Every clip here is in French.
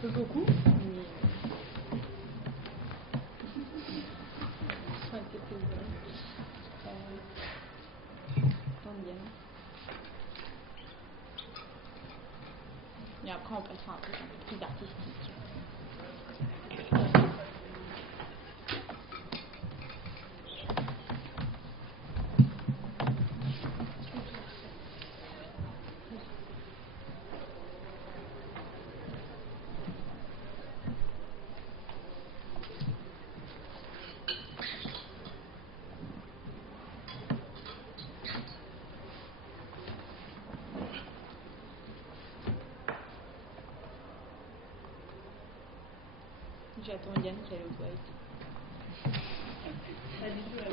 peu beaucoup. Mais... Et après, on passera un truc un peu plus artistique. J'attends Yann qui est au toilette. Pas du tout la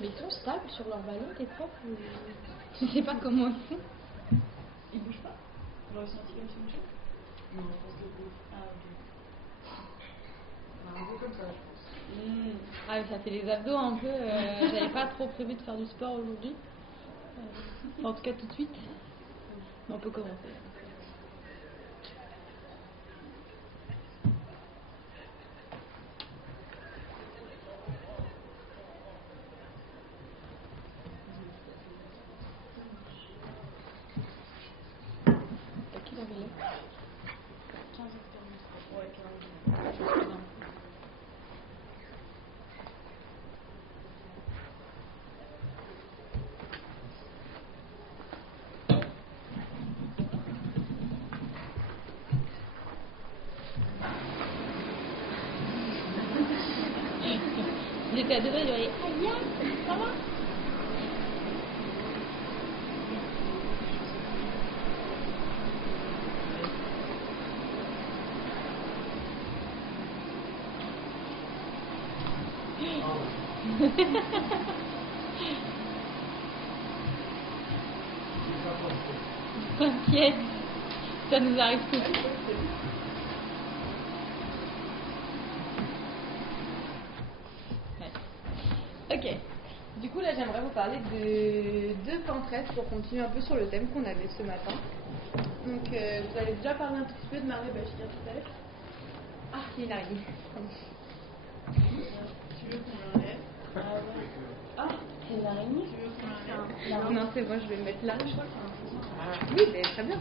Mais ils sont stables sur leur ballon, tes profs ou... Je sais pas comment ils font. Ils bougent pas? Vous l'avez senti comme sur une chaise? Non, je pense qu'ils bougent. Ah, ok. Un peu comme ça, je pense. Ah, ça fait les abdos un peu. J'avais pas trop prévu de faire du sport aujourd'hui. En tout cas, tout de suite. On peut commencer. T'as qui dans le 15 expériences. Ouais, 15. J'étais à deux doigts, je voyais Aya, ça va? T'inquiète, ça nous arrive tous. Ok, du coup là j'aimerais vous parler de deux pantresses pour continuer un peu sur le thème qu'on avait ce matin. Donc vous avez déjà parlé un petit peu de Marie Bachir tout à l'heure. Ah, il est là, il est. Tu veux qu'on l'enlève? Ah, c'est une araignée. Tu veux qu'on l'enlève? Non, c'est bon, je vais le mettre là. Je crois que c'est un Oui, mais très bien.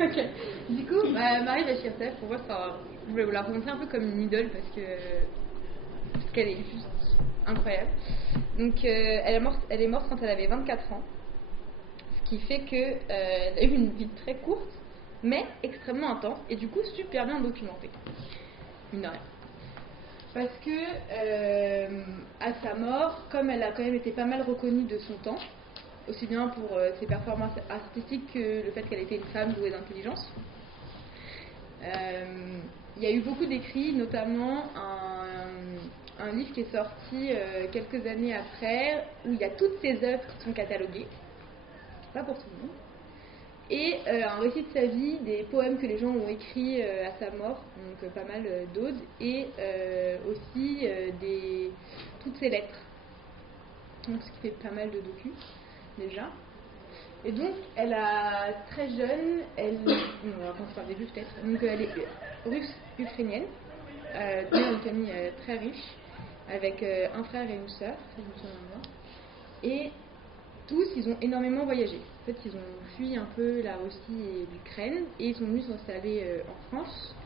Ok. Du coup, Marie Bachir, pour moi, je voulais vous la présenter un peu comme une idole parce qu'elle est juste incroyable. Donc, elle est morte quand elle avait 24 ans, ce qui fait qu'elle a eu une vie très courte, mais extrêmement intense et du coup super bien documentée. Mine de rien. Parce que à sa mort, comme elle a quand même été pas mal reconnue de son temps, aussi bien pour ses performances artistiques que le fait qu'elle était une femme douée d'intelligence, il y a eu beaucoup d'écrits, notamment un livre qui est sorti quelques années après, où il y a toutes ses œuvres qui sont cataloguées, pas pour tout le monde, et un récit de sa vie, des poèmes que les gens ont écrits à sa mort, donc pas mal d'odes, et aussi toutes ses lettres, donc ce qui fait pas mal de docus déjà. Et donc elle a très jeune, on va commencer par le début peut-être, donc elle est russe ukrainienne, née dans une famille très riche, avec un frère et une sœur, ça je me souviens bien, et tous, ils ont énormément voyagé. En fait, ils ont fui un peu la Russie et l'Ukraine et ils sont venus s'installer en France.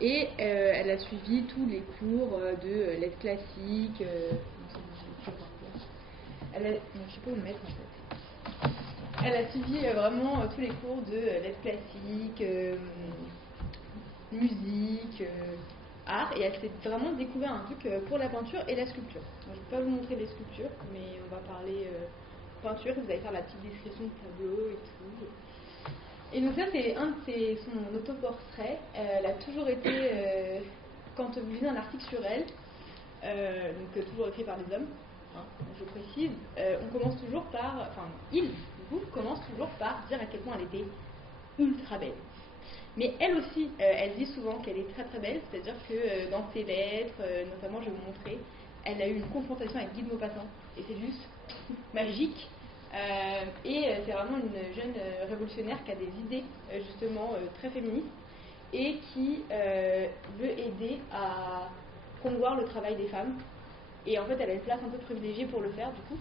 Et elle a suivi tous les cours de lettres classiques. Je sais pas où le mettre en fait. Elle a suivi vraiment tous les cours de lettres classiques, musique, art, et elle s'est vraiment découvert un truc pour la peinture et la sculpture. Alors, je ne vais pas vous montrer les sculptures, mais on va parler peinture, vous allez faire la petite description de tableau et tout. Et donc ça c'est son autoportrait. Elle a toujours été, quand vous lisez un article sur elle, donc toujours écrit par des hommes, hein, je précise, on commence toujours par, enfin il, du coup, commence toujours par dire à quel point elle était ultra belle. Mais elle aussi, elle dit souvent qu'elle est très très belle, c'est-à-dire que dans ses lettres, notamment je vais vous montrer, elle a eu une confrontation avec Guy de Maupassant, et c'est juste magique. C'est vraiment une jeune révolutionnaire qui a des idées justement très féministes et qui veut aider à promouvoir le travail des femmes. Et en fait, elle a une place un peu privilégiée pour le faire, du coup,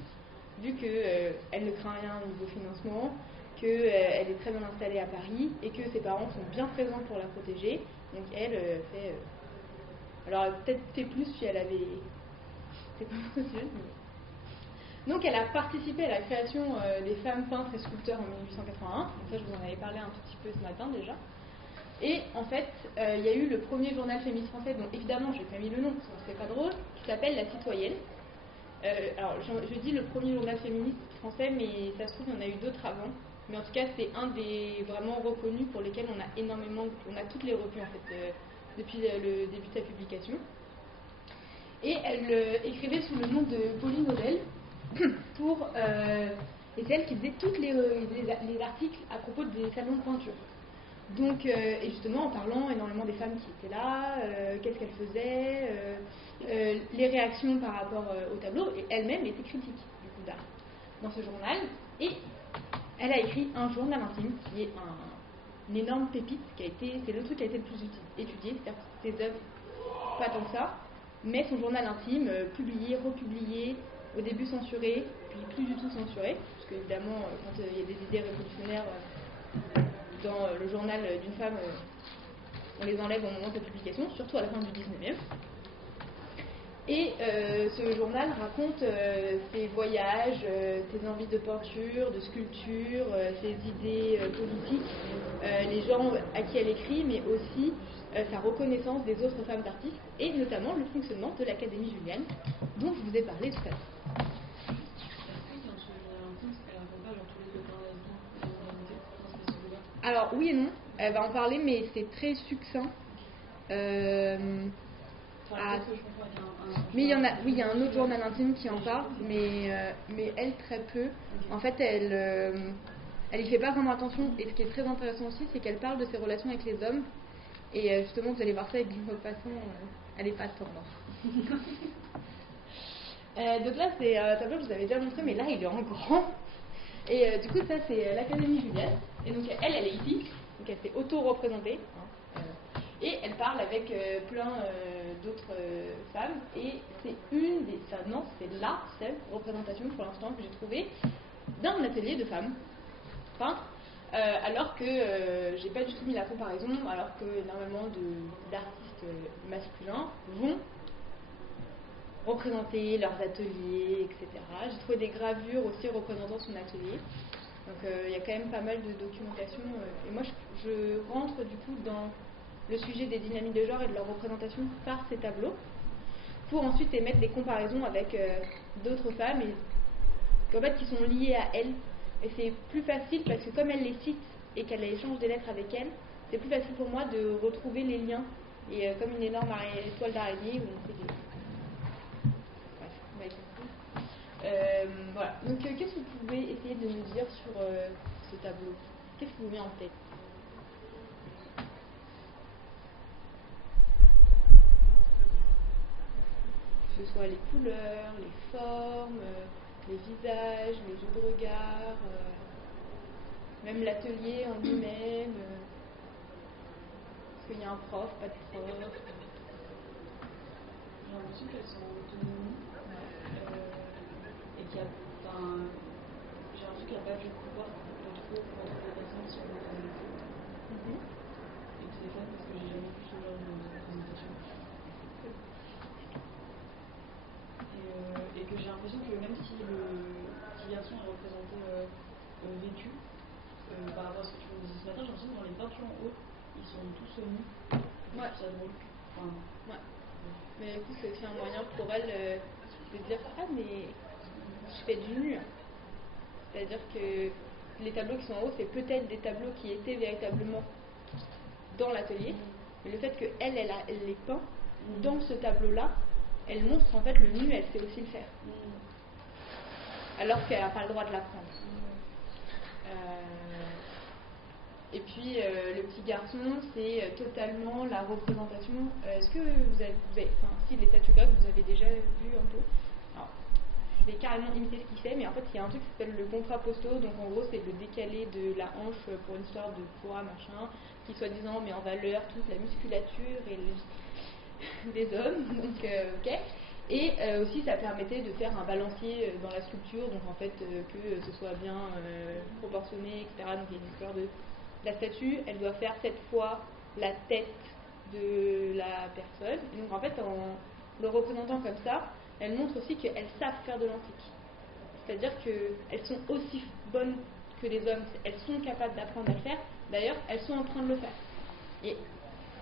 vu qu'elle ne craint rien au niveau financement, qu'elle est très bien installée à Paris et que ses parents sont bien présents pour la protéger. Donc elle fait... alors elle a peut-être fait plus si elle avait... C'est pas aussi jeune, mais... Donc elle a participé à la création des femmes peintres et sculpteurs en 1881. Donc ça, je vous en avais parlé un tout petit peu ce matin déjà. Et en fait, il y a eu le premier journal féministe français, dont évidemment, je n'ai pas mis le nom, parce que c'est pas drôle, qui s'appelle La Citoyenne. Alors, je dis le premier journal féministe français, mais ça se trouve, il y en a eu d'autres avant. Mais en tout cas, c'est un des vraiment reconnus pour lesquels on a toutes les revues en fait, depuis le début de sa publication. Et elle écrivait sous le nom de Pauline Audel et c'est elle qui faisait tous les articles à propos des salons de peinture. Donc, et justement en parlant énormément des femmes qui étaient là, qu'est-ce qu'elles faisaient, les réactions par rapport au tableau, et elle-même était critique du coup d'art dans ce journal. Et elle a écrit un journal intime qui est une énorme pépite, c'est le truc qui a été le plus étudié, c'est-à-dire que ses œuvres, pas tant que ça, mais son journal intime, publié, republié, au début censuré, puis plus du tout censuré, parce qu'évidemment, quand il y a des idées révolutionnaires dans le journal d'une femme, on les enlève au moment de sa publication, surtout à la fin du 19e. Et ce journal raconte ses voyages, ses envies de peinture, de sculpture, ses idées politiques, les gens à qui elle écrit, mais aussi sa reconnaissance des autres femmes d'artistes, et notamment le fonctionnement de l'Académie Juliane, dont je vous ai parlé tout à l'heure. Alors oui et non, elle va en parler, mais c'est très succinct. Mais il y en a, oui, il y a un autre journal intime qui en parle, mais elle très peu. En fait, elle y fait pas vraiment attention. Et ce qui est très intéressant aussi, c'est qu'elle parle de ses relations avec les hommes. Et justement, vous allez voir ça avec Guy de Maupassant, elle n'est pas tendre. Donc là, c'est un tableau que je vous avais déjà montré, mais là, il est en grand. Et du coup, ça, c'est l'Académie Juliane. Et donc, elle est ici. Donc, elle s'est auto-représentée. Et elle parle avec plein d'autres femmes. Et c'est c'est la seule représentation pour l'instant que j'ai trouvée d'un atelier de femmes peintres. Alors que j'ai pas du tout mis la comparaison, alors que énormément d'artistes masculins vont représenter leurs ateliers, etc. J'ai trouvé des gravures aussi représentant son atelier. Donc il y a quand même pas mal de documentation. Et moi, je rentre du coup dans le sujet des dynamiques de genre et de leur représentation par ces tableaux, pour ensuite émettre des comparaisons avec d'autres femmes et, en fait, qui sont liées à elles. Et c'est plus facile parce que comme elle les cite et qu'elle échange des lettres avec elles, c'est plus facile pour moi de retrouver les liens. Et comme une énorme toile d'araignée où on fait des... voilà. Donc, qu'est-ce que vous pouvez essayer de nous dire sur ce tableau? Qu'est-ce qui vous met en tête? Que ce soit les couleurs, les formes, les visages, les jeux de regard, même l'atelier en lui-même. Est-ce qu'il y a un prof, pas de prof? J'ai l'impression qu'elles sont en autonomie. Et qu'il y a, j'ai l'impression qu'il n'y a pas de pouvoir de trop pour les personnes qui sont en autonomie. Et que c'est fun parce que j'ai jamais vu ce genre de représentation. Et que j'ai l'impression que même si le petit garçon est représenté vêtu, par rapport à ce que tu me disais ce matin, j'ai l'impression que dans les peintures en haut, ils sont tous nus. Ouais. Je trouve ça drôle. Enfin, ouais. Mais du coup, c'est aussi un moyen pour elle de dire ah, mais je fais du nu. C'est-à-dire que les tableaux qui sont en haut, c'est peut-être des tableaux qui étaient véritablement dans l'atelier, mais le fait qu'elle les peint dans ce tableau-là, elle montre qu'en fait le nu, elle sait aussi le faire. Alors qu'elle n'a pas le droit de l'apprendre. Et puis le petit garçon, c'est totalement la représentation. Est-ce que vous avez enfin, si les statues grecques, vous avez déjà vu un peu? Alors, je vais carrément imiter ce qu'il fait, mais en fait, il y a un truc qui s'appelle le contrapposto. Donc, en gros, c'est le décalé de la hanche pour une histoire de poids, machin, qui soi-disant met en valeur toute la musculature et des hommes. Donc, ok. Et aussi, ça permettait de faire un balancier dans la sculpture, donc en fait, que ce soit bien proportionné, etc. Donc, il y a une histoire de la statue, elle doit faire 7 fois la tête de la personne. Et donc, en fait, en le représentant comme ça, elle montre aussi qu'elles savent faire de l'antique. C'est-à-dire qu'elles sont aussi bonnes que les hommes. Elles sont capables d'apprendre à le faire. D'ailleurs, elles sont en train de le faire. Et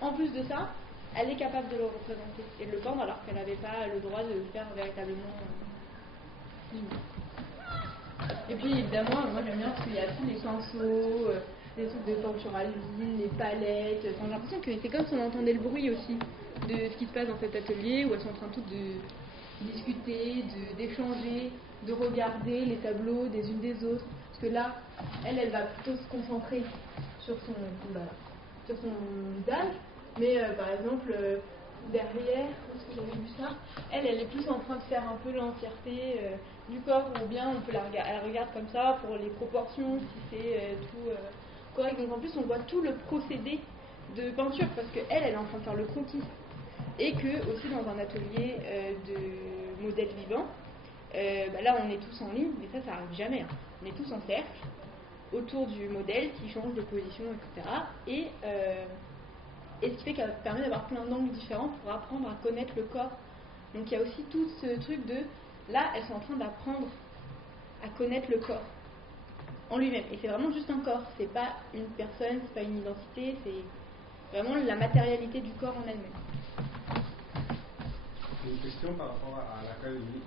en plus de ça, elle est capable de le représenter et de le peindre alors qu'elle n'avait pas le droit de le faire véritablement. Et puis évidemment, moi j'aime bien parce qu'il y a tous les pinceaux, des trucs de peinture à l'huile, les palettes. Enfin, j'ai l'impression que c'est comme si on entendait le bruit aussi de ce qui se passe dans cet atelier où elles sont en train toutes de discuter, d'échanger, de regarder les tableaux des unes des autres. Parce que là, elle va plutôt se concentrer sur son visage. Mais par exemple, derrière, où est-ce que j'avais vu ça, elle est plus en train de faire un peu l'entièreté du corps, ou bien on peut elle regarde comme ça pour les proportions, si c'est tout correct. Donc en plus, on voit tout le procédé de peinture, parce qu'elle est en train de faire le croquis. Et que aussi dans un atelier de modèles vivants, là on est tous en ligne, mais ça arrive jamais. Hein. On est tous en cercle autour du modèle qui change de position, etc. Et ce qui fait qu'elle permet d'avoir plein d'angles différents pour apprendre à connaître le corps. Donc il y a aussi tout ce truc de, là elles sont en train d'apprendre à connaître le corps en lui-même. Et c'est vraiment juste un corps, c'est pas une personne, c'est pas une identité, c'est vraiment la matérialité du corps en elle-même. Une question par rapport à l'académie.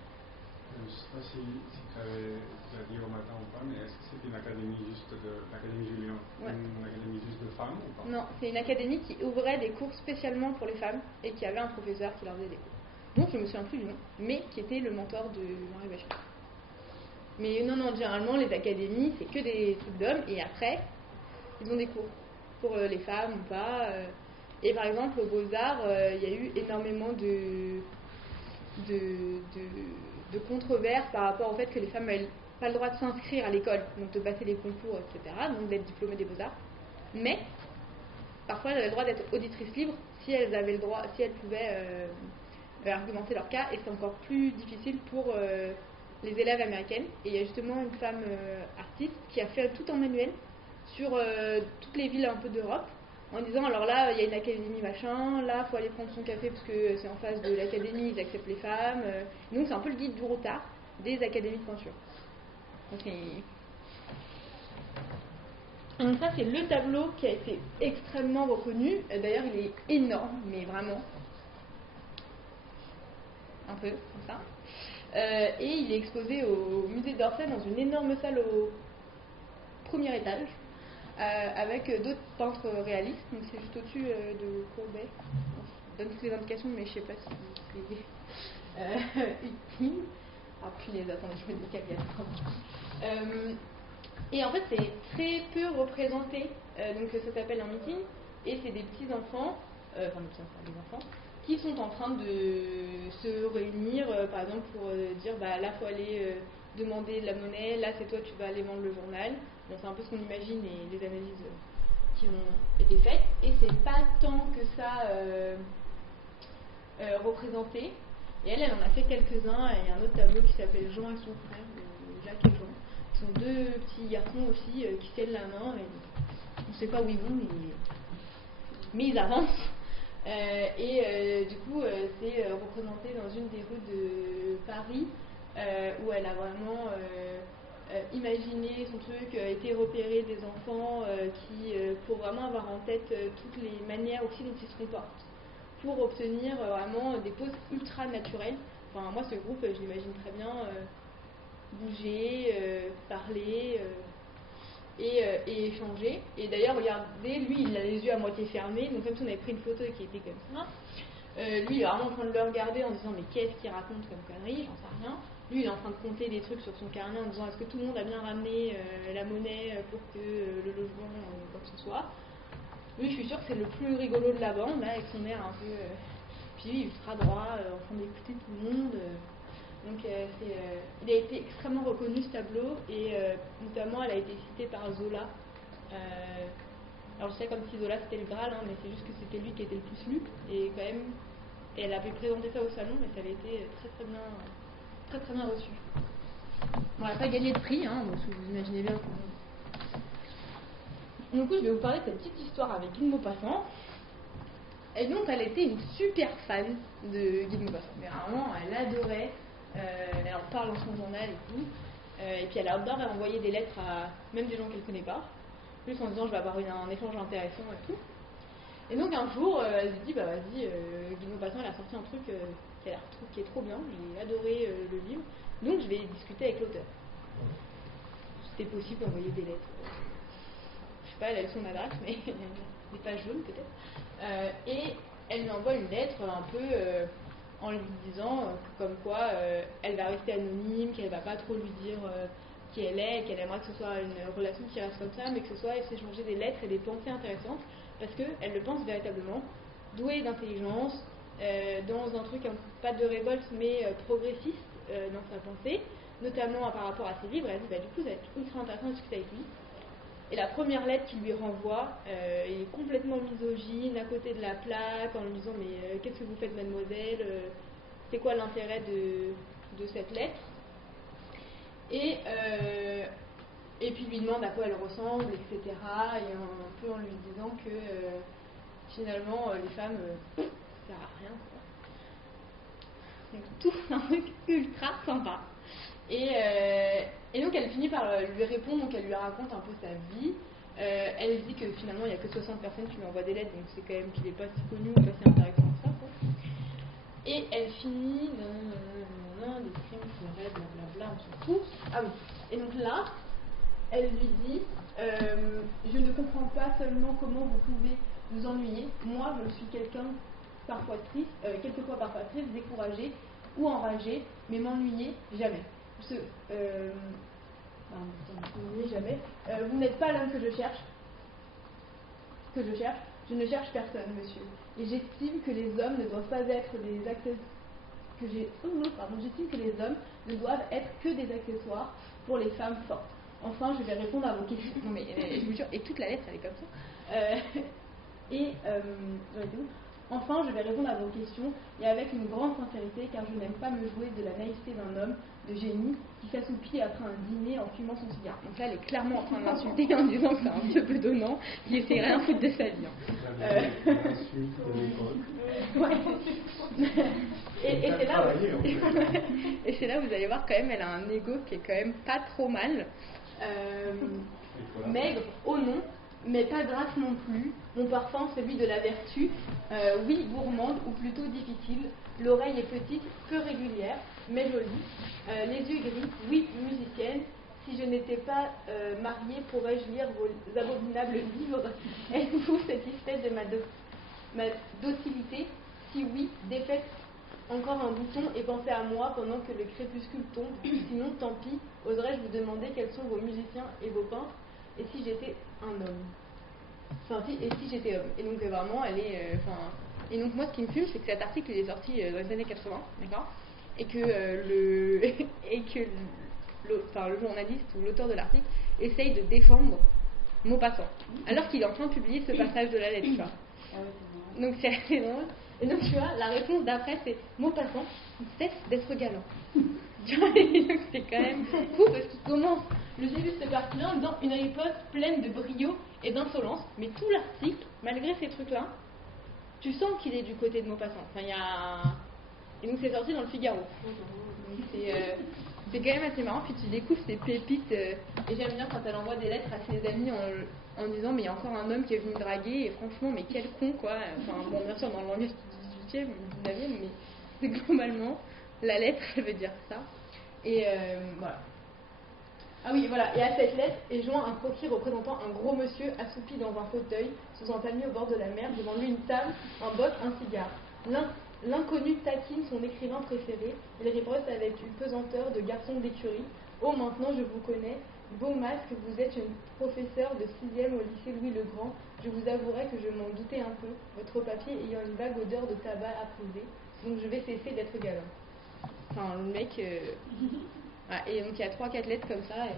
Je ne sais pas si tu avais déjà dit au matin ou pas, mais est-ce que c'est une académie juste de l'Académie Julien, une académie juste de femmes ou pas? Non, c'est une académie qui ouvrait des cours spécialement pour les femmes et qui avait un professeur qui leur faisait des cours. Donc je me souviens plus du nom, mais qui était le mentor de Marie Bachelot. Mais non, généralement les académies c'est que des trucs d'hommes et après ils ont des cours pour les femmes ou pas. Et par exemple aux Beaux-Arts, il y a eu énormément de controverses par rapport au fait que les femmes n'avaient pas le droit de s'inscrire à l'école, donc de passer les concours, etc., donc d'être diplômées des Beaux-Arts. Mais parfois elles avaient le droit d'être auditrices libres si elles avaient le droit, si elles pouvaient argumenter leur cas, et c'est encore plus difficile pour les élèves américaines. Et il y a justement une femme artiste qui a fait tout en manuel sur toutes les villes un peu d'Europe, en disant alors là il y a une académie machin, là il faut aller prendre son café parce que c'est en face de l'académie, ils acceptent les femmes. Donc c'est un peu le guide du retard des académies de peinture. Donc ça c'est le tableau qui a été extrêmement reconnu. D'ailleurs il est énorme, mais vraiment un peu comme ça. Et il est exposé au musée d'Orsay dans une énorme salle au premier étage. Avec d'autres peintres réalistes, donc c'est juste au-dessus de Courbet. Je donne toutes les indications, mais je sais pas si c'est utile. Ah punaise, attendez, je me décale, il y a et en fait, c'est très peu représenté, donc ça s'appelle un meeting, et c'est des petits enfants, des enfants, qui sont en train de se réunir, par exemple, pour dire, là, il faut aller demander de la monnaie, là, c'est toi, tu vas aller vendre le journal. Donc, c'est un peu ce qu'on imagine et les analyses qui ont été faites. Et c'est pas tant que ça représenté. Et elle en a fait quelques-uns. Et il y a un autre tableau qui s'appelle Jean et son frère, Jacques et Jean. Ce sont deux petits garçons aussi qui tiennent la main. Et on ne sait pas où ils vont, mais ils avancent. Du coup, c'est représenté dans une des rues de Paris, où elle a vraiment imaginé son truc, été repérer des enfants pour vraiment avoir en tête toutes les manières aussi dont ils se comportent, pour obtenir vraiment des poses ultra naturelles. Enfin, moi, ce groupe, je l'imagine très bien bouger, parler et échanger. Et d'ailleurs, regardez, lui, il a les yeux à moitié fermés, donc comme si on avait pris une photo qui était comme ça. Lui, il est vraiment en train de le regarder en disant mais qu'est-ce qu'il raconte comme connerie, j'en sais rien. Lui, il est en train de compter des trucs sur son carnet en disant est-ce que tout le monde a bien ramené la monnaie pour que le logement, quoi que ce soit. Lui, je suis sûre que c'est le plus rigolo de la bande, là, avec son air un peu... puis lui, ultra droit, en train d'écouter tout le monde. Donc, il a été extrêmement reconnu, ce tableau, et notamment, elle a été citée par Zola. Alors, je sais comme si Zola, c'était le Graal, hein, mais c'est juste que c'était lui qui était le plus lu, et quand même, elle avait présenté ça au salon, mais ça avait été très bien reçu. Bon, elle n'a pas gagné de prix, hein, donc vous imaginez bien. Du coup, je vais vous parler de cette petite histoire avec Guy de Maupassant. Et donc, elle était une super fan de Guy de Maupassant. Mais vraiment, elle adorait. Elle en parle dans son journal et tout. Et puis, elle adore envoyer des lettres à même des gens qu'elle ne connaît pas. Plus en disant, je vais avoir un échange intéressant et tout. Et donc, un jour, elle se dit, bah vas-y, Guy de Maupassant, elle a sorti un truc qui est trop bien. J'ai adoré le livre. Donc, je vais discuter avec l'auteur. C'était possible d'envoyer des lettres. Je sais pas, elle a eu son adresse, mais des pages jaunes peut-être. Et elle lui envoie une lettre un peu en lui disant comme quoi elle va rester anonyme, qu'elle va pas trop lui dire qui elle est, qu'elle aimerait que ce soit une relation qui reste comme ça, mais que ce soit s'échanger des lettres et des pensées intéressantes, parce qu'elle le pense véritablement, douée d'intelligence, dans un truc pas de révolte mais progressiste dans sa pensée, notamment par rapport à ses livres. Elle dit du coup ça va être ultra intéressant de discuter avec lui. Et la première lettre qu'il lui renvoie est complètement misogyne, à côté de la plaque, en lui disant mais qu'est-ce que vous faites mademoiselle, c'est quoi l'intérêt de cette lettre, et puis lui demande à quoi elle ressemble, etc. Et un peu en lui disant que finalement les femmes ça sert à rien, quoi. Donc tout un truc ultra sympa. Et donc elle finit par lui répondre, donc elle lui raconte un peu sa vie. Elle dit que finalement il n'y a que 60 personnes qui lui envoient des lettres, donc c'est quand même qu'il n'est pas si connu ou pas si intéressant que ça, quoi. Et elle finit des crimes forêts, blablabla, on s'en fout. Ah oui. Et donc là, elle lui dit je ne comprends pas seulement comment vous pouvez vous ennuyer. Moi, je suis quelqu'un parfois triste, quelquefois parfois triste, découragé ou enragé, mais m'ennuyer jamais. Jamais. Vous n'êtes pas l'homme que je cherche. Je ne cherche personne, monsieur. Et j'estime que les hommes ne doivent pas être des accessoires. J'estime que les hommes ne doivent être que des accessoires pour les femmes fortes. Enfin, je vais répondre à vos questions. Non mais je vous jure, et toute la lettre elle est comme ça. Enfin, je vais répondre à vos questions et avec une grande sincérité, car je n'aime pas me jouer de la naïveté d'un homme de génie qui s'assoupit après un dîner en fumant son cigare. Donc là, elle est clairement en train de l'insulter en disant que c'est un vieux bedonnant qui essaie rien foutre de sa vie. Et c'est là où vous allez voir quand même, elle a un ego qui est quand même pas trop mal. Maigre, au nom, mais pas grasse non plus. Mon parfum, celui de la vertu, oui, gourmande ou plutôt difficile. L'oreille est petite, peu régulière, mais jolie. Les yeux gris, oui, musicienne. Si je n'étais pas mariée, pourrais-je lire vos abominables livres? Êtes-vous satisfait de ma docilité? Si oui, défaites encore un bouton et pensez à moi pendant que le crépuscule tombe. Sinon, tant pis, oserais-je vous demander quels sont vos musiciens et vos peintres? Et si j'étais un homme? Et si j'étais homme? Et donc vraiment, elle est... et donc moi, ce qui me fume, c'est que cet article il est sorti dans les années 80, d'accord? Et que le journaliste ou l'auteur de l'article essaye de défendre Maupassant, alors qu'il est en train de publier ce passage de la lettre, tu vois. Donc c'est assez drôle. Et donc tu vois, la réponse d'après c'est Maupassant cesse d'être galant. Tu vois, donc c'est quand même fou parce qu'il commence le début de cette partie-là en disant une riposte pleine de brio et d'insolence, mais tout l'article, malgré ces trucs-là, tu sens qu'il est du côté de Maupassant. Enfin, il y a... Et donc c'est sorti dans le Figaro. Donc c'est quand même assez marrant, puis tu découvres ces pépites. Et j'aime bien quand elle envoie des lettres à ses amis en disant mais il y a encore un homme qui est venu me draguer, et franchement, mais quel con, quoi. Enfin, bon, bien sûr, dans le langage du 18e, du 19e, mais c'est globalement, la lettre, elle veut dire ça. Et voilà. Ah oui, voilà. Et à cette lettre est joint un croquis représentant un gros monsieur assoupi dans un fauteuil, sous un palmier au bord de la mer, devant lui une table, un boc, un cigare. L'inconnu taquine son écrivain préféré. Il riposte avec une pesanteur de garçon d'écurie. Oh, maintenant je vous connais. Beau masque, vous êtes une professeure de 6e au lycée Louis-le-Grand. Je vous avouerai que je m'en doutais un peu, votre papier ayant une vague odeur de tabac approuvé. Donc je vais cesser d'être galant. Enfin, le mec... voilà, et donc il y a 3-4 lettres comme ça, et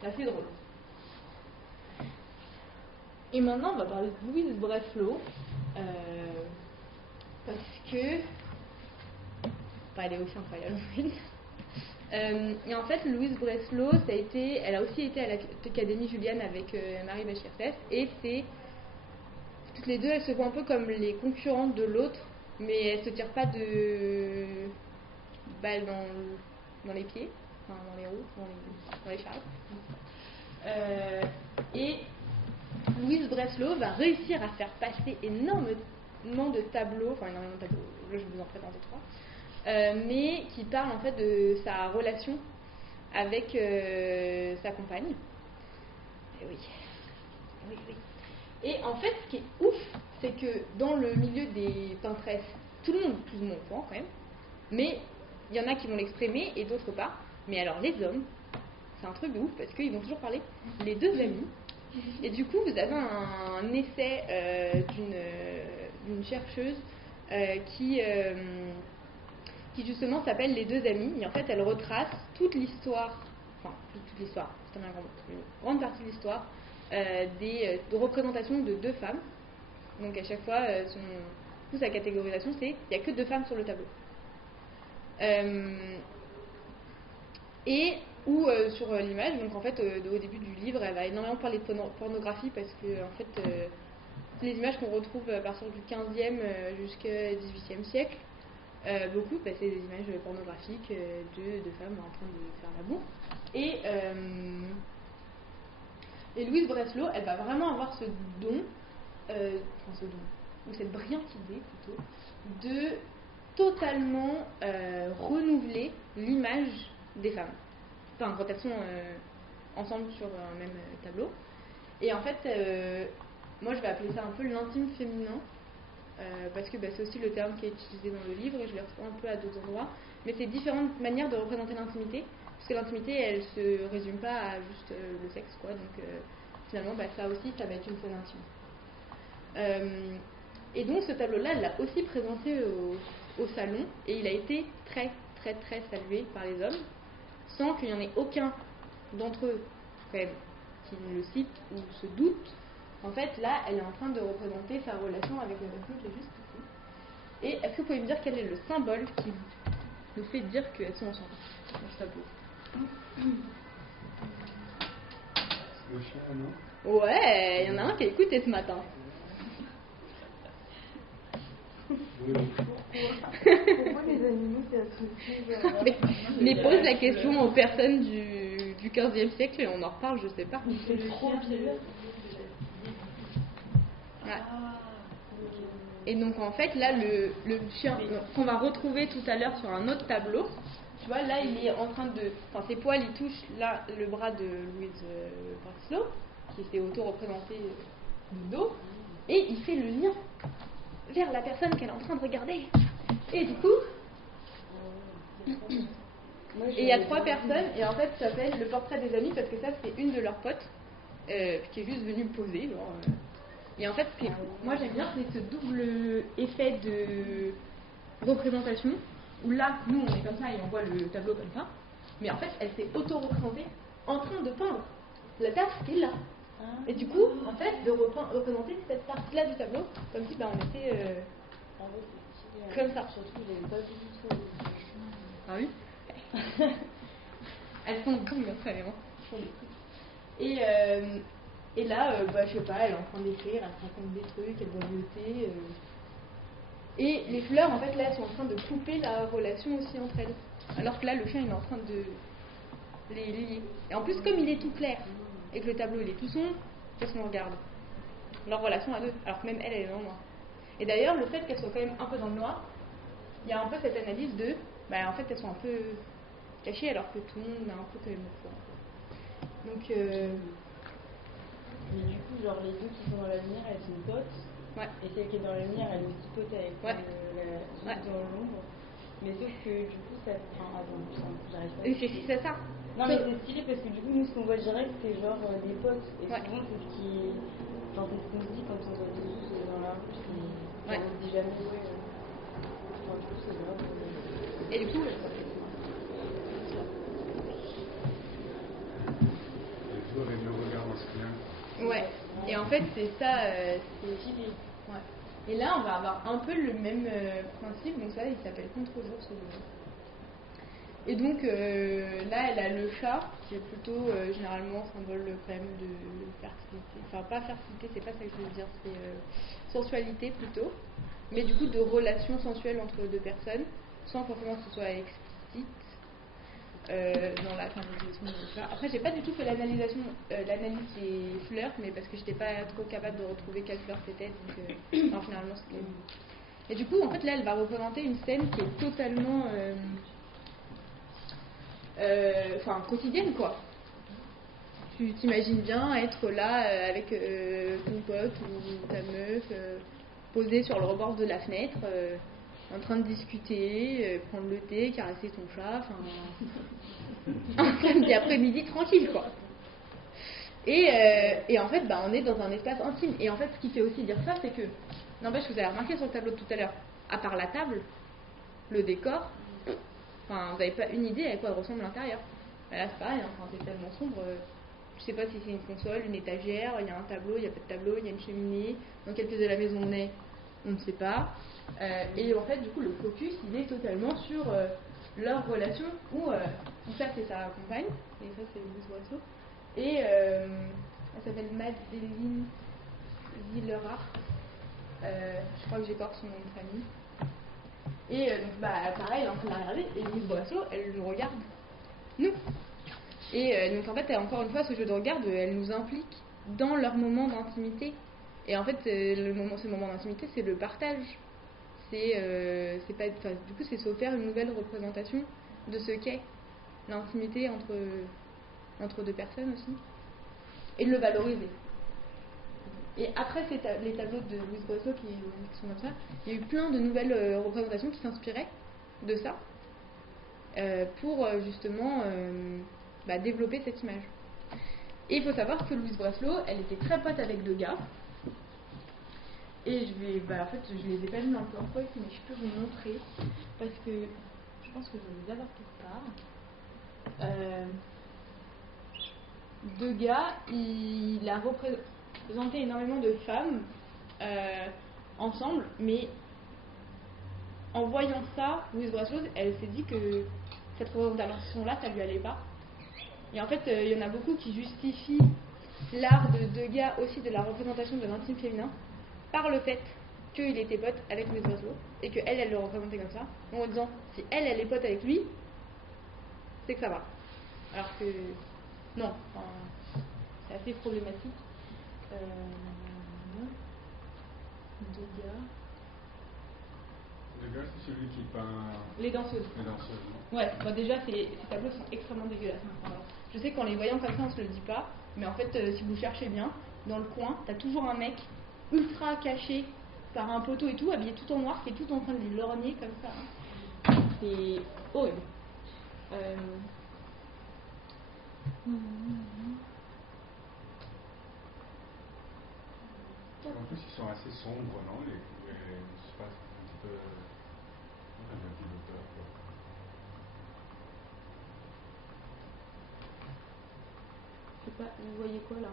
c'est assez drôle. Et maintenant, on va parler de Louise Breslau. Parce que... Enfin, elle est aussi incroyable. Et en fait, Louise Breslau, elle a aussi été à l'Académie Julian avec Marie Bashkirtseff, et toutes les deux, elles se voient un peu comme les concurrentes de l'autre, mais elles se tirent pas de balles dans les pieds, enfin dans les roues, dans les charrettes. Et Louise Breslau va réussir à faire passer énormément de tableaux, là je vais vous en présenter 3. Mais qui parle en fait de sa relation avec sa compagne. Et oui. Et en fait, ce qui est ouf, c'est que dans le milieu des peintresses, tout le monde est plus ou moins au courant quand même, mais il y en a qui vont l'exprimer et d'autres pas. Mais alors les hommes, c'est un truc de ouf parce qu'ils vont toujours parler les deux amis. Et du coup, vous avez un essai d'une chercheuse qui justement s'appelle Les deux amis, et en fait elle retrace toute l'histoire, c'est un grand mot, une grande partie de l'histoire de représentation de 2 femmes. Donc à chaque fois, sa catégorisation c'est il n'y a que 2 femmes sur le tableau. Sur l'image, donc en fait au début du livre, elle va énormément parler de pornographie parce que en fait les images qu'on retrouve à partir du 15e jusqu'au 18e siècle, beaucoup, c'est des images pornographiques de femmes en train de faire l'amour. Et Louise Breslau, elle va vraiment avoir ce don, ou cette brillante idée plutôt, de totalement renouveler l'image des femmes. Enfin, quand elles sont ensemble sur un même tableau. Et en fait, moi je vais appeler ça un peu l'intime féminin. Parce que c'est aussi le terme qui est utilisé dans le livre et je le retrouve un peu à d'autres endroits, mais c'est différentes manières de représenter l'intimité, parce que l'intimité elle se résume pas à juste le sexe quoi, donc finalement ça aussi ça va être une scène intime. Et donc ce tableau là elle l'a aussi présenté au salon et il a été très très très salué par les hommes sans qu'il n'y en ait aucun d'entre eux quand même qui le cite ou se doute. En fait, là, elle est en train de représenter sa relation avec la personne qui est juste ici. Et est-ce que vous pouvez me dire quel est le symbole qui nous fait dire qu'elles sont ensemble dans ce tableau? Le chien, non? Ouais, il y en a un qui a écouté ce matin. Pourquoi les animaux c'est associé mais pose la question aux personnes du 15e siècle et on en reparle, je sais pas. C'est trop bien. Ouais. Et donc en fait là le chien qu'on va retrouver tout à l'heure sur un autre tableau, tu vois là il est en train de, ses poils ils touchent là le bras de Louise Breslau qui s'est auto-représentée du dos et il fait le lien vers la personne qu'elle est en train de regarder. Et du coup et il y a 3 personnes et en fait ça s'appelle le portrait des amis parce que ça c'est une de leurs potes qui est juste venue me poser et en fait, moi j'aime bien, c'est ce double effet de représentation, où là, nous on est comme ça et on voit le tableau comme ça, mais en fait, elle s'est auto-représentée en train de peindre la table qui est là. Et du coup, en fait, de représenter cette partie-là du tableau, comme si on était comme ça. Surtout, il n'aime pas du tout. Ah oui. Elles sont dingues, ça, vraiment. Et là, je sais pas, elle est en train d'écrire, elle raconte des trucs, elle doit noter. Et les fleurs, en fait, là, elles sont en train de couper la relation aussi entre elles. Alors que là, le chien, il est en train de les lier. Et en plus, comme il est tout clair, et que le tableau, il est tout sombre, qu'est-ce qu'on regarde? Leur relation à deux, alors que même elle, elle est dans le noir. Et d'ailleurs, le fait qu'elles soient quand même un peu dans le noir, il y a un peu cette analyse de, en fait, elles sont un peu cachées, alors que tout le monde est un peu quand même au courant. Donc... Mais du coup, genre les deux qui sont dans la lumière, elles sont potes. Ouais. Et celle qui est dans la lumière, elle est aussi pote avec Ouais. Dans l'ombre. Mais sauf que du coup, ça. Enfin, attends, j'arrive pas. C'est ça. Non, mais c'est stylé parce que du coup, nous, ce qu'on voit direct, c'est genre des potes. Et Ouais. souvent, c'est ce qui. Enfin, c'est ce qu'on se dit quand on voit des dans la rue. Ouais. On se dit jamais, ouais. Enfin, du coup, c'est grave. Et du coup, Et tout avec le regard masculin. ouais. Et en fait, c'est ça. C'est stylé. Ouais. Et là, on va avoir un peu le même principe. Donc ça, il s'appelle contre-jour ce jeu. Et donc là, elle a le chat, qui est plutôt généralement symbole quand même de fertilité. Enfin, pas fertilité, c'est pas ça que je veux dire, c'est sensualité plutôt. Mais du coup, de relations sensuelles entre deux personnes, sans forcément que ce soit explicite dans la canalisation du chat. Après, j'ai pas du tout fait l'analyse des fleurs, mais parce que j'étais pas trop capable de retrouver quelle fleur c'était. Donc, enfin, finalement, c'était. Et du coup, en fait, là, elle va représenter une scène qui est totalement. Quotidienne quoi. Tu t'imagines bien être là avec ton pote ou ta meuf posé sur le rebord de la fenêtre en train de discuter, prendre le thé, caresser ton chat, un samedi après-midi tranquille quoi. Et en fait on est dans un espace intime. Et en fait ce qui fait aussi dire ça, c'est que n'empêche que vous avez remarqué sur le tableau de tout à l'heure, à part la table, le décor, vous n'avez pas une idée à quoi ressemble l'intérieur. Là c'est pareil, c'est tellement sombre, je sais pas si c'est une console, une étagère, il y a un tableau, il n'y a pas de tableau, il y a une cheminée, dans quelle pièce de la maison on ne sait pas. Et en fait du coup le focus il est totalement sur leur relation où ça c'est sa compagne, et ça c'est Louise Boisseau, et elle s'appelle Madeleine Zillerach, je crois que j'écorche son nom de famille. Et donc pareil, elle est en train de la regarder, et Louise Boisseau, elle nous regarde, nous. Et donc en fait, encore une fois, ce jeu de regard, elle nous implique dans leur moment d'intimité. Et en fait, ce moment d'intimité, c'est le partage. C'est pas, du coup, c'est s'offrir une nouvelle représentation de ce qu'est l'intimité entre deux personnes aussi, et de le valoriser. Et après les tableaux de Louise Boisseau qui sont comme ça, il y a eu plein de nouvelles représentations qui s'inspiraient de ça pour justement développer cette image. Et il faut savoir que Louise Boisseau, elle était très pote avec deux gars. Et en fait, je les ai pas mis dans le PowerPoint, mais je peux vous montrer parce que je pense que je vais les avoir quelque part. Deux gars, il a représenté énormément de femmes ensemble, mais en voyant ça, Louise Boisseau, elle s'est dit que cette représentation-là, ça lui allait pas. Et en fait, il y en a beaucoup qui justifient l'art de deux gars aussi de la représentation de l'intime féminin par le fait qu'il était pote avec Louise Boisseau et qu'elle le représentait comme ça, en disant si elle est pote avec lui, c'est que ça va. Alors que non, c'est assez problématique. Deux gars. Le gars, c'est celui qui peint. Les danseuses. Non ouais, déjà, ces tableaux sont extrêmement dégueulasses. Je sais qu'en les voyant comme ça, on se le dit pas, mais en fait, si vous cherchez bien, dans le coin, t'as toujours un mec ultra caché par un poteau et tout, habillé tout en noir, qui est tout en train de lui lorgner comme ça. C'est horrible. En plus, ils sont assez sombres, non l'espace un petit peu peur, quoi. Je sais pas, vous voyez quoi là?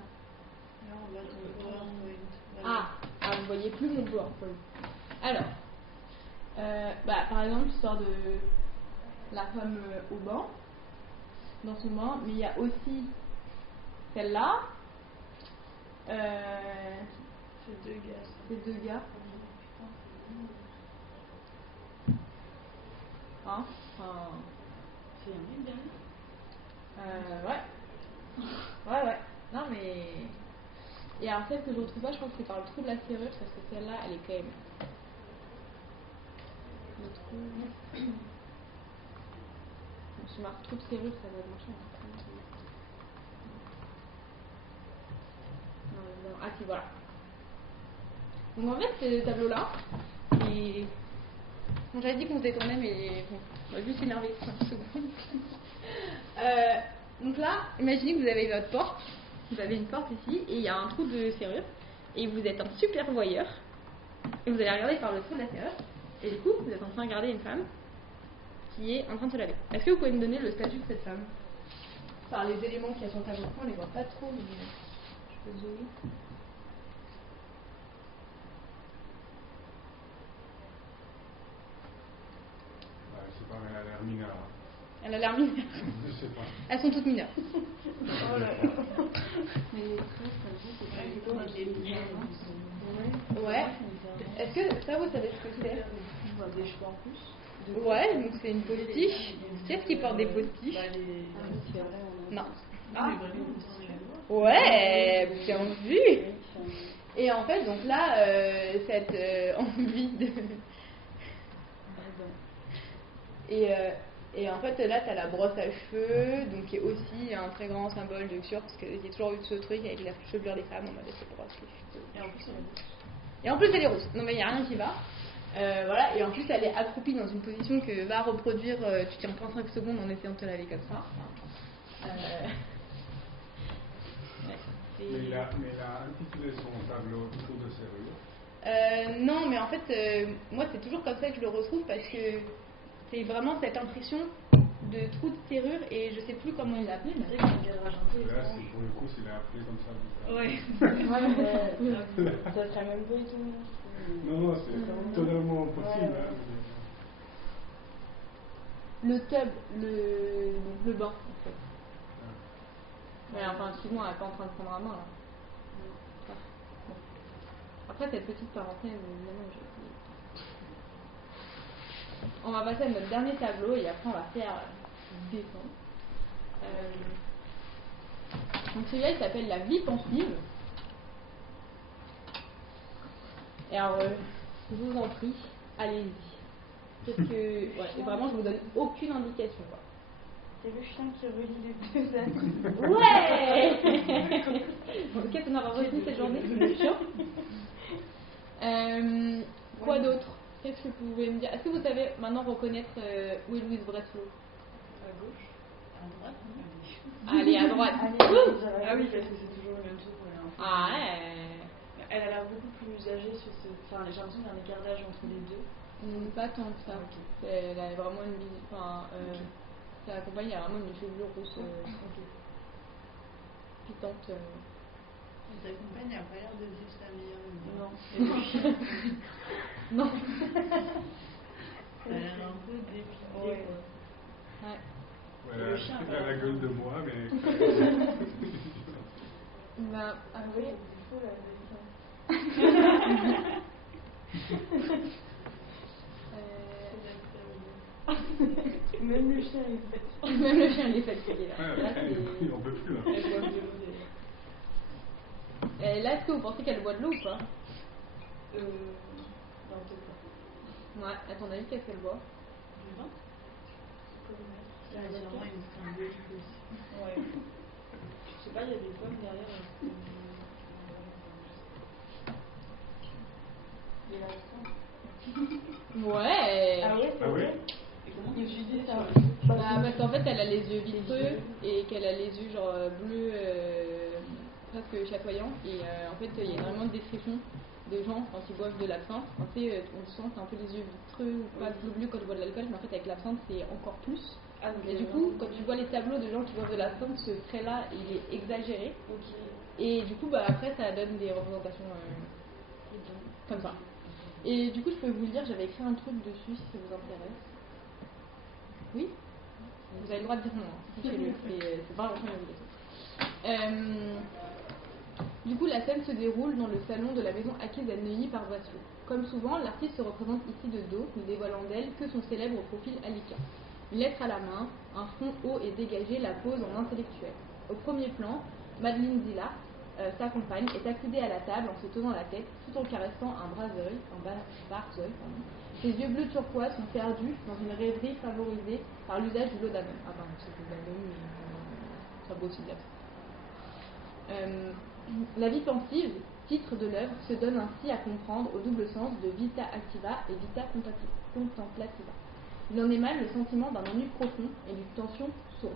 Là, on voit ton PowerPoint. Vous voyez plus mon PowerPoint. Alors, par exemple, l'histoire de la femme au banc, dans son bain, mais il y a aussi celle-là. Ces deux gars. C'est un mec derrière. Ouais. Non mais. Et alors celle que je retrouve pas, je crois que c'est par le trou de la serrure, parce que celle-là, elle est quand même. Le trou. Je marque trou de serrure, ça va marcher. Non, évidemment. Ah si, voilà. Donc en fait, c'est le tableau-là. Et Bon, j'avais dit qu'on se détournait, mais bon, on va juste s'énerver 5 secondes. Donc là, imaginez que vous avez votre porte, vous avez une porte ici, et il y a un trou de serrure, et vous êtes un super voyeur, et vous allez regarder par le trou de la serrure, et du coup, vous êtes en train de regarder une femme qui est en train de se laver. Est-ce que vous pouvez me donner le statut de cette femme? Par les éléments qu'il y a sur le tableau, on les voit pas trop, mais je peux zoomer. Je sais pas, mais elle a l'air mineure. Elle a l'air mineure. Je sais pas. Elles sont toutes mineures. Oh là là. Mais les traits, ça veut, c'est pas du tout avec les lumières. Ouais. Est-ce que ça, vous savez ce que c'est? Je vois des cheveux en plus. Ouais, donc c'est une postiche. Qui est-ce qui porte des postiches? C'est vrai, on a... Non. Ah, Ouais, bien vu. Et en fait, donc là, cette envie de... Et en fait, là, tu as la brosse à cheveux, donc qui est aussi un très grand symbole de cure, parce qu'il y a toujours eu ce truc avec la chevelure des femmes, on m'a laissé brosse les cheveux. Et en plus, elle est rousse. Et en plus, elle est rousse. Non, mais il n'y a rien qui va. Voilà, et en plus, elle est accroupie dans une position que va reproduire, tu tiens pas 5 secondes en essayant de te laver comme ça. Mais il a intitulé son tableau Trou de serrure. Non, mais en fait, moi, c'est toujours comme ça que je le retrouve parce que c'est vraiment cette impression de trou de serrure et je sais plus comment il l'appelait. C'est vrai qu'il y a un cadrage un peu Là, étrange. pour le coup, s'il est appelé comme ça. Ouais. Ça serait même pas étonnant. Non, c'est totalement possible. Ouais. Hein. Le tub, le bain, en fait. Mais enfin, excuse-moi, elle n'est pas en train de prendre un main là. Bon. Après, cette petite parenthèse, évidemment, j'ai oublié. On va passer à notre dernier tableau et après, on va faire descendre. Donc, celui-là, il s'appelle La vie pensive. Et alors, je vous en prie, allez-y. Parce que, ouais, et vraiment, je vous donne aucune indication, quoi. C'est le chien qui relie les deux âmes. Ouais. Ok, on aura retenu cette journée, c'est sûr. Quoi d'autre? Qu'est-ce que vous pouvez me dire? Est-ce que vous savez maintenant reconnaître où est Louise Breslau? À gauche. À droite. Allez, à droite. Ah oui, parce que c'est toujours le même truc. Ah ouais. Elle a l'air beaucoup plus âgée sur ce. Enfin, j'ai l'impression qu'il y a un écart d'âge entre les deux. Pas tant que ça. Ok. Elle a vraiment une vie. Enfin, sa compagne a vraiment une chevelure rousse pitante. Ta compagne n'a pas l'air de vivre sa meilleure vie. Non. Non. Elle a l'air un peu dépitée. Ouais. Quoi. Ouais. Voilà, Le chien, elle a la gueule de moi, mais. Bah, ah oui. Même le chien est fatigué. Même le chien il est fatigué là. Ouais, Là, il n'en peut plus là. Elle boit de l'eau. là, est-ce que vous pensez qu'elle boit de l'eau ou pas? Non, peut-être pas. Ouais, à ton avis, qu'est-ce qu'elle boit? Du vin. Là, il y a vraiment une symbolique aussi. Ouais. Je sais pas, il y a des pommes derrière. Il y a la sang. Ouais. Ah ouais, c'est Ah oui? vrai. Et comment Je me suis dit ça. Bah, parce qu'en fait, elle a les yeux vitreux et qu'elle a les yeux genre bleus, presque chatoyants. Et en fait, il y a énormément de descriptions de gens quand ils boivent de l'absinthe. En fait, on sent un peu les yeux vitreux ou pas bleu quand tu bois de l'alcool, mais en fait, avec l'absinthe, c'est encore plus. Ah, donc Et du coup, quand tu vois les tableaux de gens qui boivent de l'absinthe, ce trait-là, il est exagéré. Ok. Et du coup, bah, après, ça donne des représentations comme ça. Et du coup, je peux vous le dire, j'avais écrit un truc dessus si ça vous intéresse. Oui? Vous avez le droit de dire non, hein. C'est pas vraiment une obligation. Du coup, la scène se déroule dans le salon de la maison acquise à Neuilly par Boissieu. Comme souvent, l'artiste se représente ici de dos, ne dévoilant d'elle que son célèbre profil haliquin. Une lettre à la main, un front haut et dégagé la pose en intellectuel. Au premier plan, Madeleine Zilla, sa compagne, est accoudée à la table en se tenant la tête, tout en caressant un barzeuil. Ses yeux bleus turquoise sont perdus dans une rêverie favorisée par l'usage du laudanum. Ah pardon, c'est le laudanum, ça peut aussi dire. La vie pensive, titre de l'œuvre, se donne ainsi à comprendre au double sens de vita activa et vita contemplativa. Il en émane le sentiment d'un ennui profond et d'une tension sourde.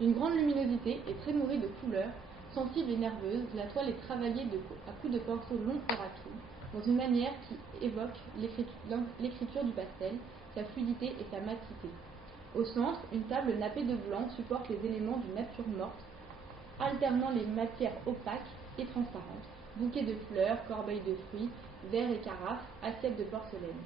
D'une grande luminosité et très nourrie de couleurs, sensible et nerveuse, la toile est travaillée à coups de pinceau long et rapide, dans une manière qui évoque l'écriture du pastel, sa fluidité et sa matité. Au centre, une table nappée de blanc supporte les éléments d'une nature morte, alternant les matières opaques et transparentes, bouquets de fleurs, corbeilles de fruits, verres et carafes, assiettes de porcelaine.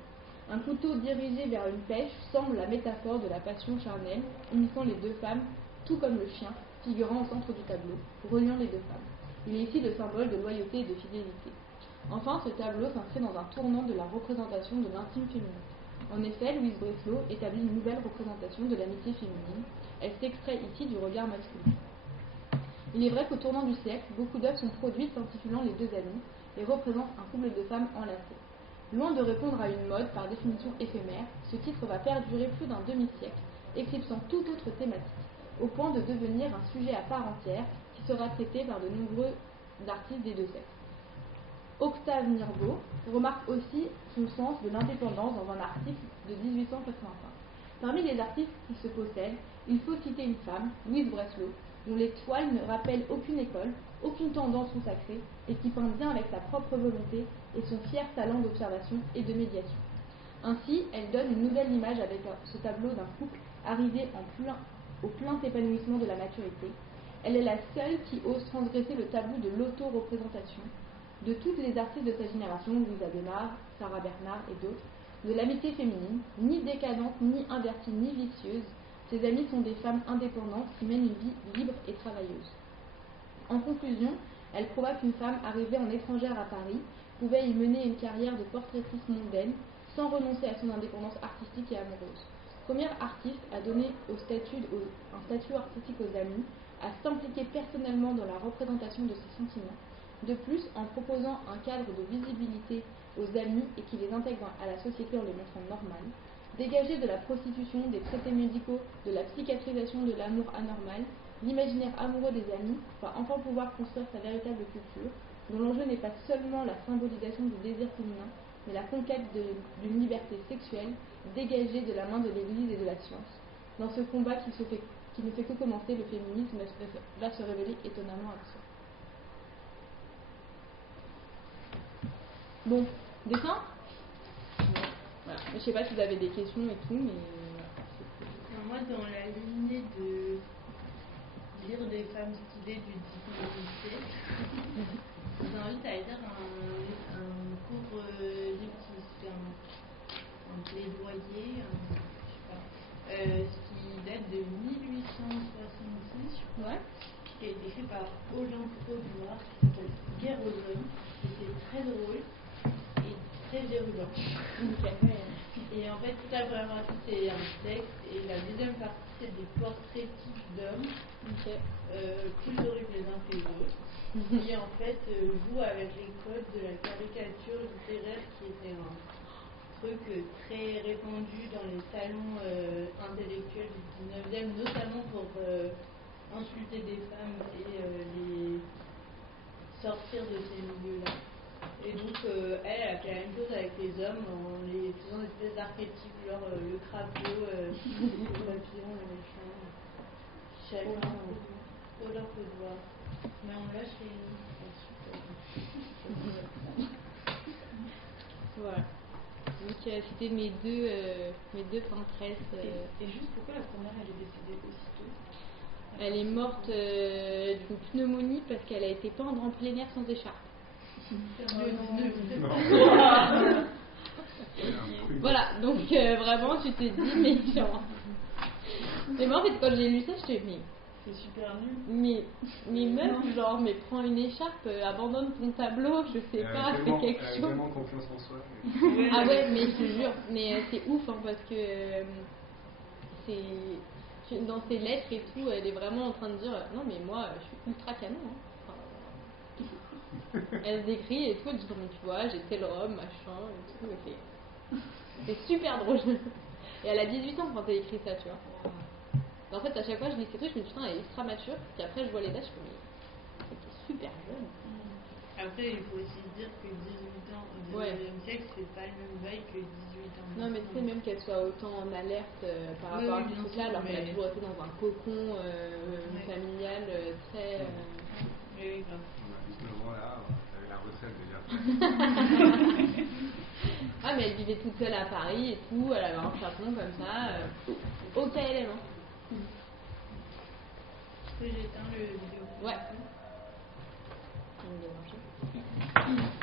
Un couteau dirigé vers une pêche semble la métaphore de la passion charnelle, unissant les deux femmes, tout comme le chien, figurant au centre du tableau, reliant les deux femmes. Il est ici le symbole de loyauté et de fidélité. Enfin, ce tableau s'inscrit dans un tournant de la représentation de l'intime féminin. En effet, Louise Breslau établit une nouvelle représentation de l'amitié féminine. Elle s'extrait ici du regard masculin. Il est vrai qu'au tournant du siècle, beaucoup d'œuvres sont produites s'intitulant Les deux amies et représentent un couple de femmes enlacées. Loin de répondre à une mode par définition éphémère, ce titre va perdurer plus d'un demi-siècle, éclipsant toute autre thématique, au point de devenir un sujet à part entière qui sera traité par de nombreux artistes des deux sexes. Octave Mirbeau remarque aussi son sens de l'indépendance dans un article de 1885. Parmi les artistes qui se possèdent, il faut citer une femme, Louise Breslau, dont les toiles ne rappellent aucune école, aucune tendance consacrée, et qui peint bien avec sa propre volonté et son fier talent d'observation et de médiation. Ainsi, elle donne une nouvelle image avec ce tableau d'un couple arrivé au plein épanouissement de la maturité. Elle est la seule qui ose transgresser le tabou de l'auto-représentation. De toutes les artistes de sa génération, Louisa Besnard, Sarah Bernard et d'autres, de l'amitié féminine, ni décadente, ni invertie, ni vicieuse, ses amies sont des femmes indépendantes qui mènent une vie libre et travailleuse. En conclusion, elle prouva qu'une femme arrivée en étrangère à Paris pouvait y mener une carrière de portraitiste mondaine sans renoncer à son indépendance artistique et amoureuse. Première artiste à donner un statut artistique aux amies, à s'impliquer personnellement dans la représentation de ses sentiments. De plus, en proposant un cadre de visibilité aux amis et qui les intègre à la société en les montrant normales, dégager de la prostitution, des traités médicaux, de la psychiatrisation de l'amour anormal, l'imaginaire amoureux des amis va enfin pouvoir construire sa véritable culture, dont l'enjeu n'est pas seulement la symbolisation du désir féminin, mais la conquête d'une liberté sexuelle dégagée de la main de l'Église et de la science. Dans ce combat qui ne fait que commencer, le féminisme va se révéler étonnamment absent. Bon, dessin ? Voilà. Je ne sais pas si vous avez des questions et tout, mais moi, dans la lignée de lire des femmes stylées du 19e siècle, je vous invite à lire un court livre qui fait un plaidoyer, qui date de 1866, je crois, qui a été écrit par Olympe Audouard, qui s'appelle Guerre aux hommes, et c'est très drôle et très virulent. Et en fait, toute la première partie, c'est un texte, et la deuxième partie, c'est des portraits types d'hommes, plus horribles les uns que les autres, qui en fait jouent avec les codes de la caricature littéraire, qui était un truc très répandu dans les salons intellectuels du 19e, notamment pour insulter des femmes et les sortir de ces milieux-là. Et donc, elle a fait la même chose avec les hommes en les faisant des espèces d'archétypes, genre le crapaud, le papillon, le méchant. Chacun au leur devoir. Mais on lâche les nous. voilà. Donc, c'était mes deux peintres. Et juste pourquoi la première elle est décédée aussitôt ? Elle est morte d'une pneumonie parce qu'elle a été peindre en plein air sans écharpe. Voilà, donc vraiment tu te dis mais genre. Mais moi en fait quand j'ai lu ça je te dis mais c'est super nul. Mais meuf genre mais prends une écharpe, abandonne ton tableau, je sais pas, fais quelque chose. Elle a vraiment confiance en soi. Ah ouais mais je te jure, mais c'est ouf hein, parce que c'est dans ses lettres et tout, elle est vraiment en train de dire non mais moi je suis ultra canon hein. Elle décrit et tout, elle dit mais tu vois, j'ai tel robe, machin et tout, et c'est super drôle. Et elle a 18 ans quand elle écrit ça, tu vois. En fait, à chaque fois je lis ces trucs, je me dis putain, elle est ultra mature, puis après je vois les dates, je me dis mais elle était super jeune. Ah Après, il faut aussi se dire que 18 ans au 19e siècle, c'est pas le même vibe que 18 ans. Non, mais tu sais, même qu'elle soit autant en alerte par rapport à ce truc-là, alors qu'elle a toujours été dans un cocon familial très. Oui, grave. On a 19 ans là, t'avais la retraite déjà. Ah, mais elle vivait toute seule à Paris et tout, elle avait un chapon comme ça, au KLM. Hein. J'éteins le vidéo. Ouais.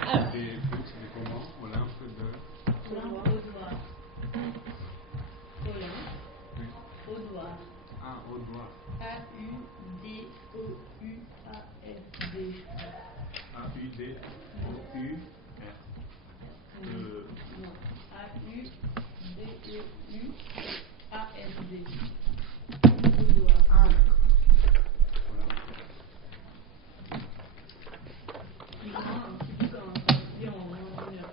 Alors. Des trucs, c'est comment Olympe de. Olympe Audoir. Olympe. Oui. Audoir. Ah, Audoir. A-U-D-O-U-A-R-D. A-U-D-O-U-R. Non. A-U-D-O-U-A-R-D. Audoir. Ah, d'accord. Olympe. Il prend un petit peu comme un papier en ingénieur.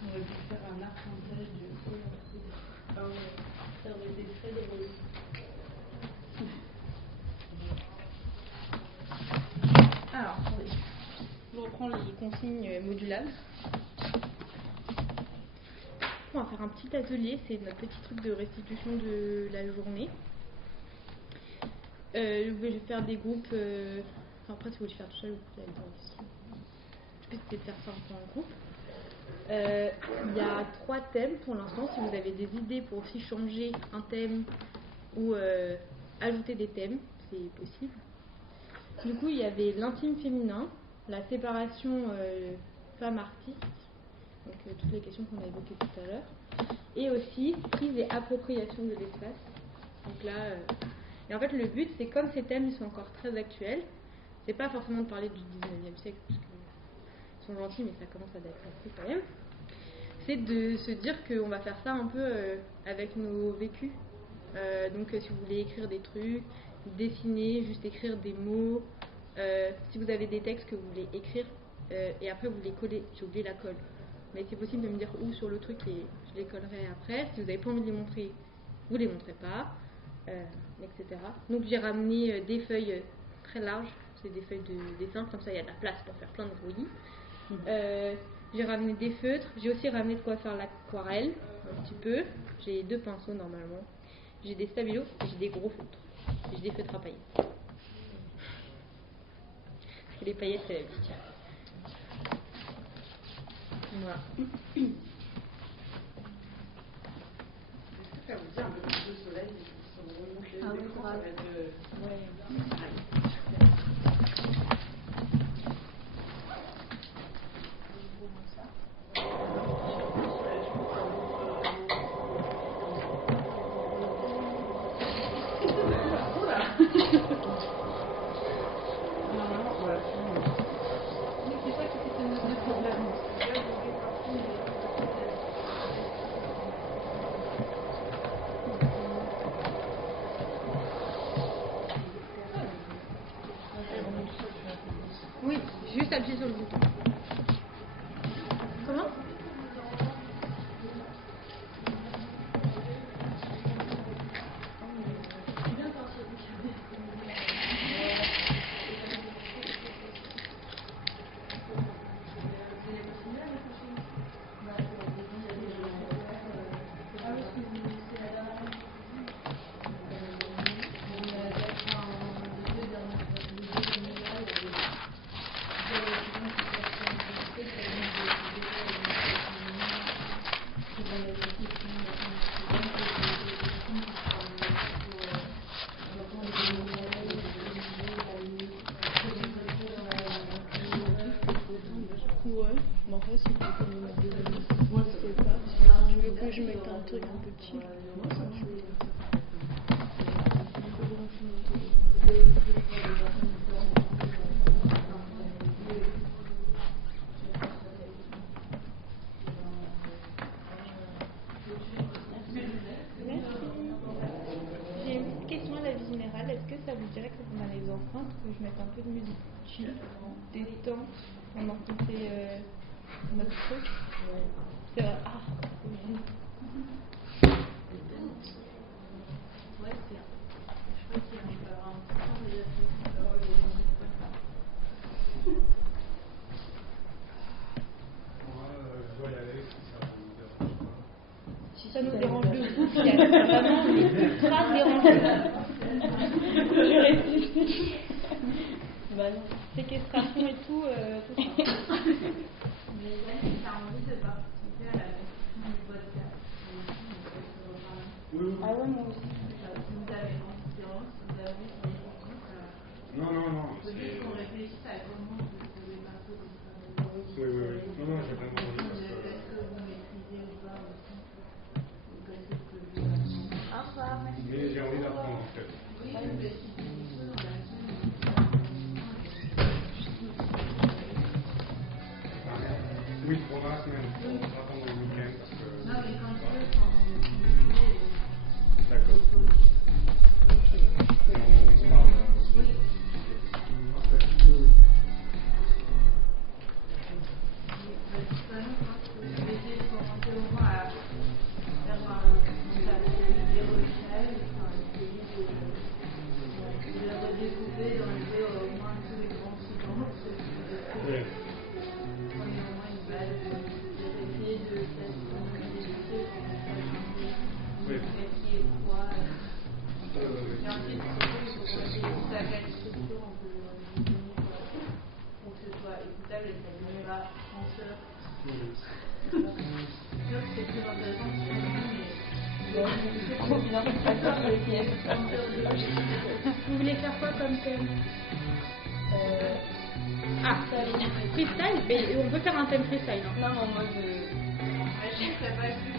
On aurait pu faire un arpentage de Olympe. Ah ouais, ça aurait été très drôle. Alors, attendez. Je reprends les consignes modulables. On va faire un petit atelier, c'est notre petit truc de restitution de la journée. Je vais faire des groupes. Après, si vous voulez faire tout seul, vous pouvez aller dans aussi. Je peux peut-être faire ça un peu en groupe. Il y a 3 thèmes pour l'instant. Si vous avez des idées pour aussi changer un thème ou ajouter des thèmes, c'est possible. Du coup, il y avait l'intime féminin, la séparation femme-artiste, donc toutes les questions qu'on a évoquées tout à l'heure, et aussi prise et appropriation de l'espace. Donc là, et en fait, le but, c'est comme ces thèmes ils sont encore très actuels, c'est pas forcément de parler du 19e siècle, parce qu'ils sont gentils, mais ça commence à dater un peu quand même. C'est de se dire qu'on va faire ça un peu avec nos vécus. Donc, si vous voulez écrire des trucs, dessiner, juste écrire des mots. Si vous avez des textes que vous voulez écrire et après vous les collez, j'ai oublié la colle, mais c'est possible de me dire où sur le truc et je les collerai après. Si vous n'avez pas envie de les montrer, vous les montrez pas, etc. Donc j'ai ramené des feuilles très larges, c'est des feuilles de dessin, comme ça il y a de la place pour faire plein de brouillis. J'ai ramené des feutres, j'ai aussi ramené de quoi faire l'aquarelle un petit peu. J'ai 2 pinceaux normalement, j'ai des stabilos et j'ai des gros feutres. J'ai des feutres à paillettes. Parce que les paillettes, c'est la vie. Voilà. Ça vous dit un peu plus de soleil, ça vous remonte les écrans, ça va être... Ouais. Oui, juste appuyer sur le bouton. Comment ? Ouais, mais en fait, c'est pas comme une moi, je sais pas. Si tu veux que je mette un truc un peu petit, moi, ça me suffit. J'ai une petite question à la vie générale. Est-ce que ça vous dirait que dans les enceintes, que je mette un peu de musique chill, détente, pendant qu'on fait Notre truc. C'est vrai. Ah. Ouais, c'est. Je crois qu'il y a encore un petit temps déjà fait. Moi, je dois y aller si ça vous dérange pas. Si ça nous dérange de fou, c'est vraiment ultra dérangeant. Je réfléchis. Bah non. Séquestration et tout, tout ça. Mais là, t'as envie de participer à la version du podcast. Oui. Ah ouais, moi aussi. Si vous avez envie, si vous avez envie, Non. il faut juste qu'on réfléchisse à comment vous pouvez passer comme ça. Oui. Non, j'ai vraiment envie parce que. Est-ce que vous maîtrisez ou pas aussi? Ou qu'est-ce que vous voulez Au revoir, merci. Mais j'ai envie d'apprendre en fait. Oui, mais si c'est une chose dans la semaine. Oui, pendant la semaine, on va attendre le week-end parce que. Non, mais quand tu veux, D'accord. On se parle. oui. Parfait. De toute façon, je pense que vous pouvez essayer de commencer au moins à faire des recherches, essayer de les redécouper, d'enlever au moins tous les grands silence. Oui. Prenez au moins une base, essayer de peut-être des dossiers pour qu'on sache un peu qu'est-ce qui est quoi. Et ensuite, surtout, il faut qu'on réfléchisse à quelle structure on peut donner pour que ce soit écoutable et que ça ne devienne pas censeur. C'est sûr que c'est plus intéressant que ce qu'on dit, mais. Trop bien, vous voulez faire quoi comme thème? Freestyle? Mais on peut faire un thème freestyle. Hein. Non, moi je sais pas plus.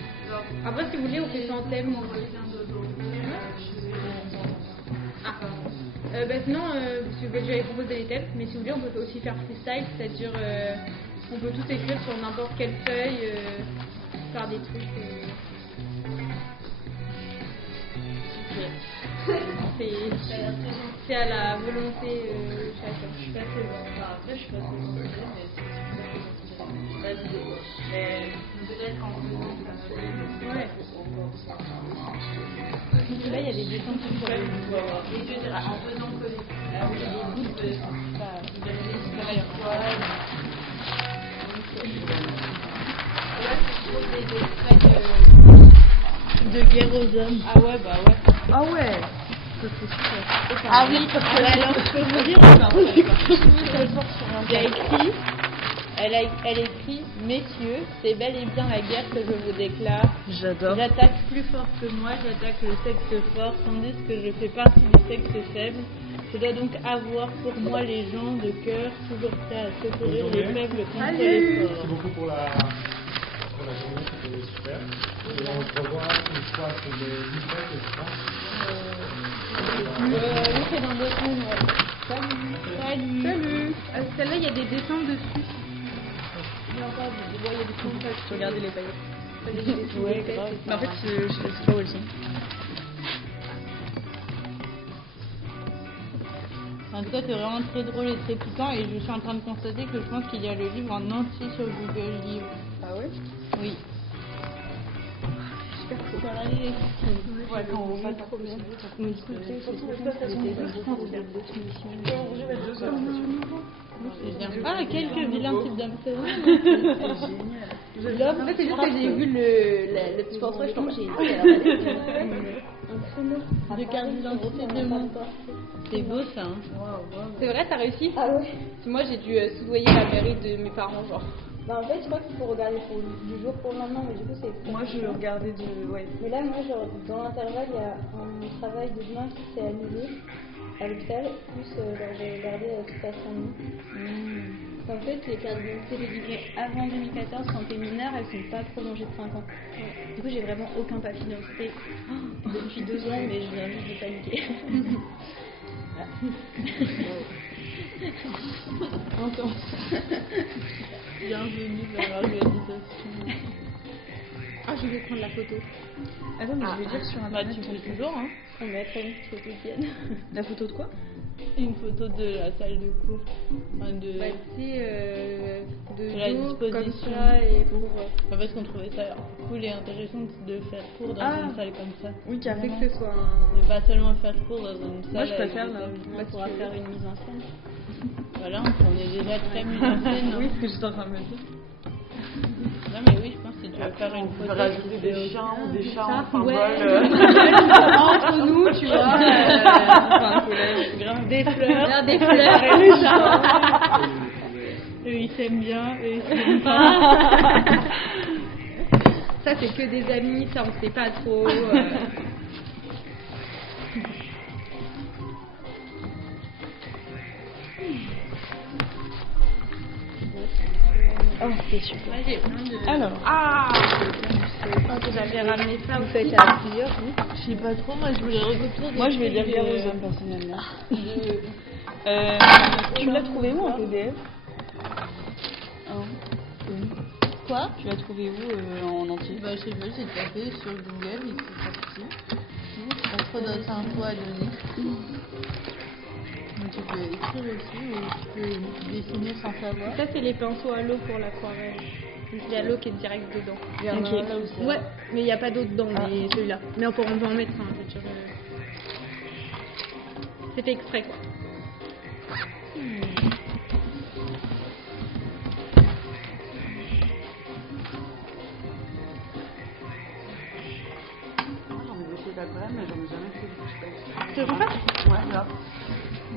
Après, si vous voulez, on fait ça en thème. Sinon, j'avais proposé les thèmes, mais si vous voulez, on peut aussi faire freestyle, c'est-à-dire on peut tout écrire sur n'importe quelle feuille, faire des trucs. C'est à la volonté de chacun. Je suis pas très bon. Après, je suis pas très bon, mais peut-être qu'en faisant ça. Ouais. Là, il y a des dessins qui sont Et je veux dire, en faisant coller. Ah oui, il y a des bouts de ça. Vous avez des super étoiles. Là, je trouve des extraits de Guerre aux hommes. Ah ouais, bah ouais. Ah ouais. Ah oui, parce que alors, je peux vous dire, elle écrit, messieurs, c'est bel et bien la guerre que je vous déclare. J'adore. J'attaque plus fort que moi, j'attaque le sexe fort, tandis que je fais partie du sexe faible. Je dois donc avoir pour moi les gens de cœur, toujours prêts à secourir les faibles contre les forts. Merci beaucoup pour la journée, c'était super. Et on se revoit une fois sur le 17, je pense. Oui, c'est dans 2 semaines, ouais. Salut. Celle-là, il y a des dessins dessus. Il y a encore des dessins. Regardez les paillettes. Ouais, grave. Mais en fait, je sais pas où elles sont. En tout cas, c'est vraiment très drôle et très piquant. Et je suis en train de constater que je pense qu'il y a le livre en entier sur Google Livres. Ah ouais? Oui. Super cool. Ouais, quand on va trop bien. Mais du coup, je ah, quelques vilains types d'hommes, c'est vrai. Génial. En fait, c'est juste que j'ai vu le petit portrait, je pense que j'ai un créneau de carte d'identité de mon temps. C'est beau ça. Hein. C'est vrai, t'as réussi? Ah ouais. Moi, j'ai dû soudoyer la mairie de mes parents, genre. Bah en fait, je crois qu'il faut regarder du jour pour le lendemain, mais du coup, c'est. Moi, je regardais de. Ouais. Mais là, moi, genre, dans l'intervalle, il y a un travail de demain qui s'est annulé à l'hôpital, plus j'ai regardé toute la semaine. En fait, les cartes d'identité délivrées avant 2014, quand t'es mineur, elles sont pas prolongées de 5 ans. Du coup, j'ai vraiment aucun papier d'identité depuis 2 ans, mais je viens juste de paniquer. Intense. Bienvenue dans l'organisation. Ah, je vais prendre la photo. Attends, mais je vais dire sur Bah, internet. tu peux toujours, hein. On va être une photo tienne. La photo de quoi? Une photo de la salle de cours. Enfin, de la dos comme disposition. ça et pour... Parce qu'on trouvait ça cool et intéressant de faire cours dans une salle comme ça. Oui, qui a fait que ce soit un... Et pas seulement faire cours dans une salle. Moi, je préfère là. On pourra faire une mise en scène. Voilà, on est déjà très mis en scène. Oui, ce que j'étais en train de me dire. Non mais oui, je pense que si tu veux faire une On peut photo... rajouter des chiens ou des chats en symbole. Entre nous, tu vois. Enfin, collège. Des fleurs. Des fleurs et les chats. Eux ils s'aiment bien, eux ils s'aiment pas. Ça, c'est que des amis, ça, on sait pas trop. Oh, c'est super. Moi, j'ai plein de... Alors, J'avais ramené ça vous aussi. faites à plusieurs, oui. Je sais pas trop, moi je voulais recopier. Moi, je vais lire Garozone personnellement. Tu l'as trouvé où en PDF Quoi? Tu l'as trouvé où en entier? Bah je sais pas, j'ai tapé sur Google et c'est sorti. Pas trop d'autres infos à donner. Donc tu peux écrire aussi ou tu peux dessiner sans savoir. Ça, c'est les pinceaux à l'eau pour l'aquarelle. Il y a l'eau qui est direct dedans. Il y en a là aussi. Ouais, mais il n'y a pas d'eau dedans, mais celui-là. Mais on peut en mettre un, je veux dire. C'est fait exprès, quoi. Moi, j'en ai bossé l'aquarelle, mais j'en ai jamais fait du Tu veux faire? Ouais, là.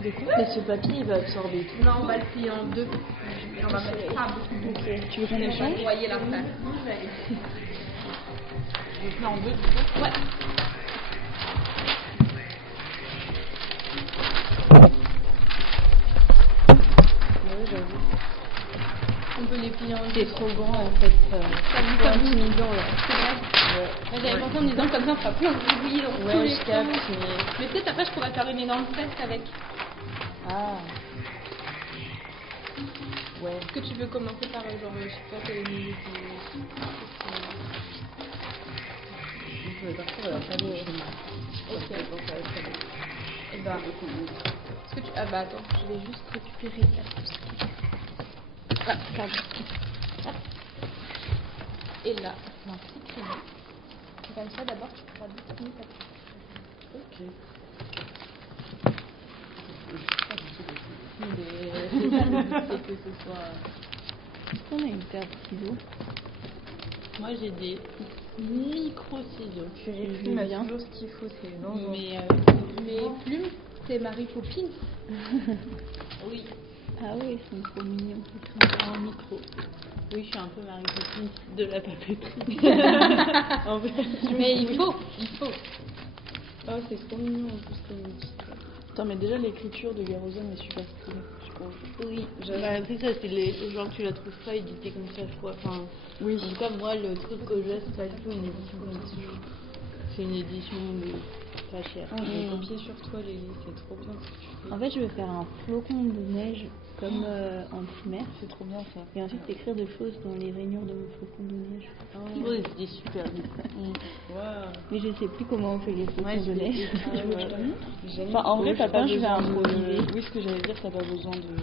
Mais ce papier, il va absorber tout. Non, on va le plier en deux. Et on va mettre ça beaucoup. Tu veux qu'on échange? Voyez la face. Non, je vais aller. Je le fais en deux, du coup. Ouais. Ouais, j'avoue. On peut les plier en deux. C'est trop grand, en fait. Ça vous fait intimidant, là. C'est vrai. Moi, j'avais pensé en me disant comme ça, on fera plein de bruit dans tous Ouais, les je capte, coins. Mais peut-être après, je pourrais faire une énorme fête avec. Ah. Ouais. Est-ce que tu veux commencer par genre, je sais pas, quelle musique Je vais partir à la salle de cinéma. Ok. Et bah, est-ce que tu... Ah bah attends, je vais juste récupérer la... Ah, pardon. Hop. Et là, un petit crayon. Comme ça, d'abord, tu pourras dessiner ta petite. Ok. C'est que ce soit... Est-ce qu'on a une paire de stylos? Moi j'ai des micro-ciseaux. Les plumes, elles ont toujours ce qu'il faut, c'est énorme. Mais Mes plumes, c'est Marie Poppins. oui, Ah oui, ils sont trop mignons. en micro. Oui, je suis un peu Marie Poppins de la papeterie. En fait. Mais il faut. Oh, c'est trop mignon en plus comme outil. Attends, mais déjà, l'écriture de Garozone est super stylée, je trouve. Oui, bah, après ça, c'est les genre tu la trouves pas éditée comme ça, je crois. Enfin, Oui. en tout cas, moi, le truc que j'ai, c'est pas du tout une édition comme ça. C'est une édition de pas chère. J'ai copié sur toi, Lélie, c'est trop bien ce que tu fais. En fait, je vais faire un flocon de neige comme en primaire. C'est trop bien ça. Et ensuite, écrire des choses dans les rainures de mon flocon de neige. Oui, c'est super bien. Mais je sais plus comment on fait les flocons Ouais, je de vais neige. Enfin, en vrai, t'as pas je vais besoin improviser. de... Oui, ce que j'allais dire, t'as pas besoin de...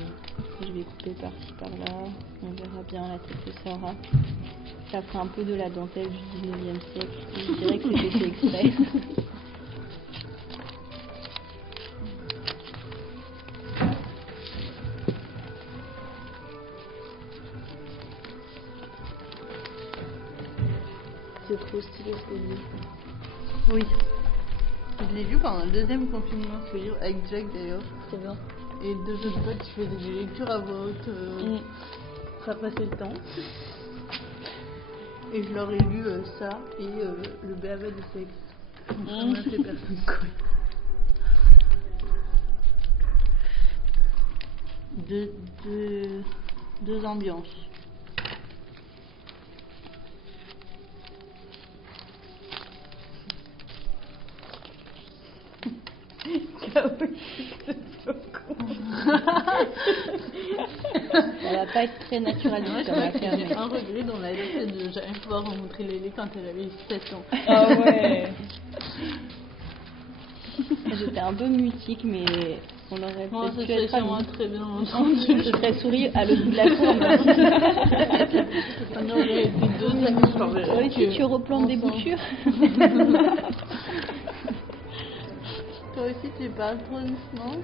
Je vais couper par-ci par-là. On verra bien la tête que ça aura. Ça fera un peu de la dentelle du 19e siècle. Et je dirais que c'était fait exprès. C'est trop stylé ce livre. Oui. Je l'ai lu pendant le deuxième confinement, ce livre, avec Jack d'ailleurs. C'est bien. Et deux autres potes, je faisais des lectures à voix haute pour faire passer le temps. Et je leur ai lu ça et le BABA du sexe. Donc ça m'a fait personne quoi. Deux ambiances. Ça va pas être très naturaliste comme affaire. J'ai un regret dans la vie, c'est de jamais pouvoir rencontrer Lélie quand elle avait 7 ans. Ah ouais. J'étais un peu mutique, mais On aurait Moi, peut-être ça pu serait être amis. sûrement très bien entendu. Je serais souris à l'autre bout de la cour. On aurait été deux amis. Aussi, tu replantes des boutures. Toi aussi, tu parles trop doucement.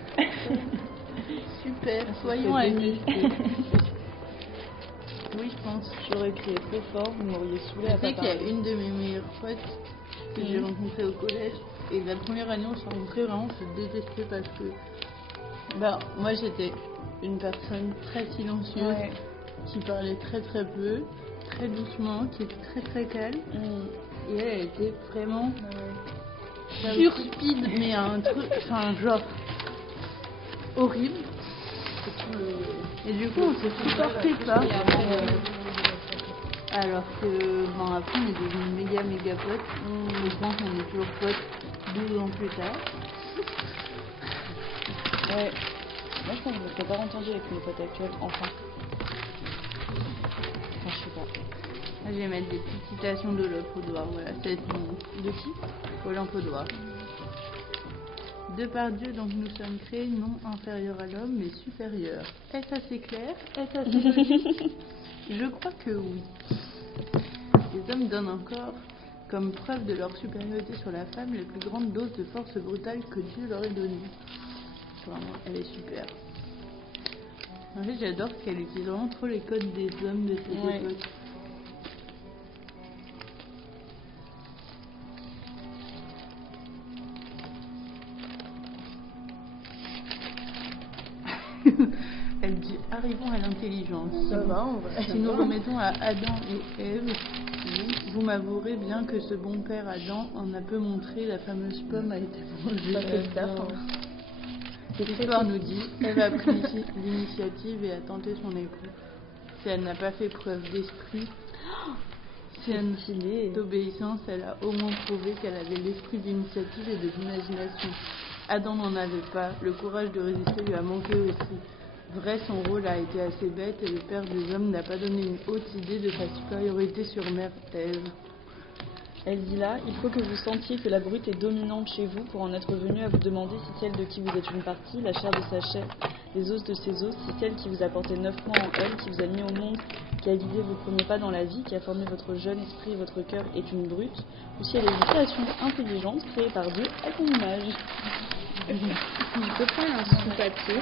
Super, soyons amis. Oui, je pense. J'aurais crié trop fort, vous m'auriez saoulé à Je sais pas qu'il y a parler. une de mes meilleures potes que j'ai rencontrée au collège. Et la première année, on s'est rencontrés, vraiment, on se détestait parce que moi, j'étais une personne très silencieuse, qui parlait très très peu, très doucement, qui était très très calme. Et elle était vraiment sur speed, mais un truc, enfin, genre horrible. Et du coup, on se supportait pas. Alors que, après, on est devenus méga potes. Je pense qu'on est toujours potes 12 ans plus tard. Ouais. Moi, je pense que je me serais pas entendue avec mes potes actuels, enfin. Enfin, je sais pas. Là, je vais mettre des petites citations de Paul Voilà, c'est mon... De qui Paul Empaudoir. De par Dieu, donc nous sommes créés non inférieurs à l'homme, mais supérieurs. Est-ce assez clair? Est-ce assez logique? Je crois que oui. Les hommes donnent encore comme preuve de leur supériorité sur la femme les plus grandes doses de force brutale que Dieu leur ait données. Vraiment, elle est super. En fait, j'adore qu'elle utilise vraiment trop les codes des hommes de cette époque. Elle dit arrivons à l'intelligence. Ça va, en vrai. Si nous remettons à Adam et Ève, vous m'avouerez bien que ce bon père Adam en a peu montré, la fameuse pomme a été mangée. L'histoire nous dit Ève a pris l'initiative et a tenté son époux. Si elle n'a pas fait preuve d'esprit, d'obéissance, elle a au moins prouvé qu'elle avait l'esprit d'initiative et de l'imagination. Adam n'en avait pas, le courage de résister lui a manqué aussi. Vrai, son rôle a été assez bête et le père des hommes n'a pas donné une haute idée de sa supériorité sur mère Ève. Elle dit là, il faut que vous sentiez que la brute est dominante chez vous pour en être venue à vous demander si celle de qui vous êtes une partie, la chair de sa chair, les os de ses os, si celle qui vous a porté 9 mois en elle, qui vous a mis au monde, qui a guidé vos premiers pas dans la vie, qui a formé votre jeune esprit et votre cœur est une brute, ou si elle est une création intelligente créée par Dieu à son image. Je peux prendre un sous-papier.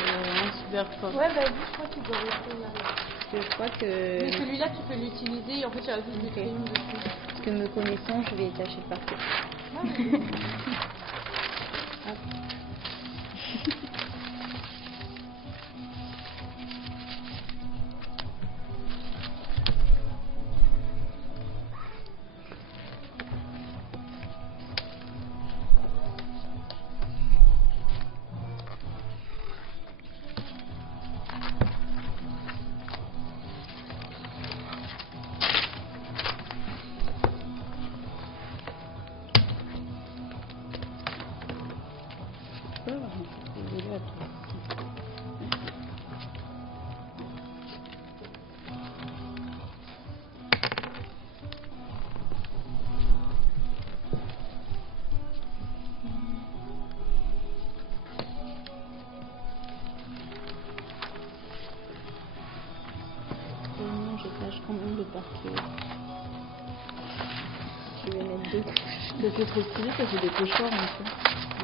Super fort. Ouais, vas-y, je crois qu'il doit rester là. Parce que je crois que. Mais celui-là, tu peux l'utiliser et en fait, il y a juste des crayons dessus. Parce que me connaissant, je vais tâcher de partir. Hop. Je tâche quand même de partir. Je vais mettre 2 couches. Ça fait trop stylé, ça fait des pochoirs un peu.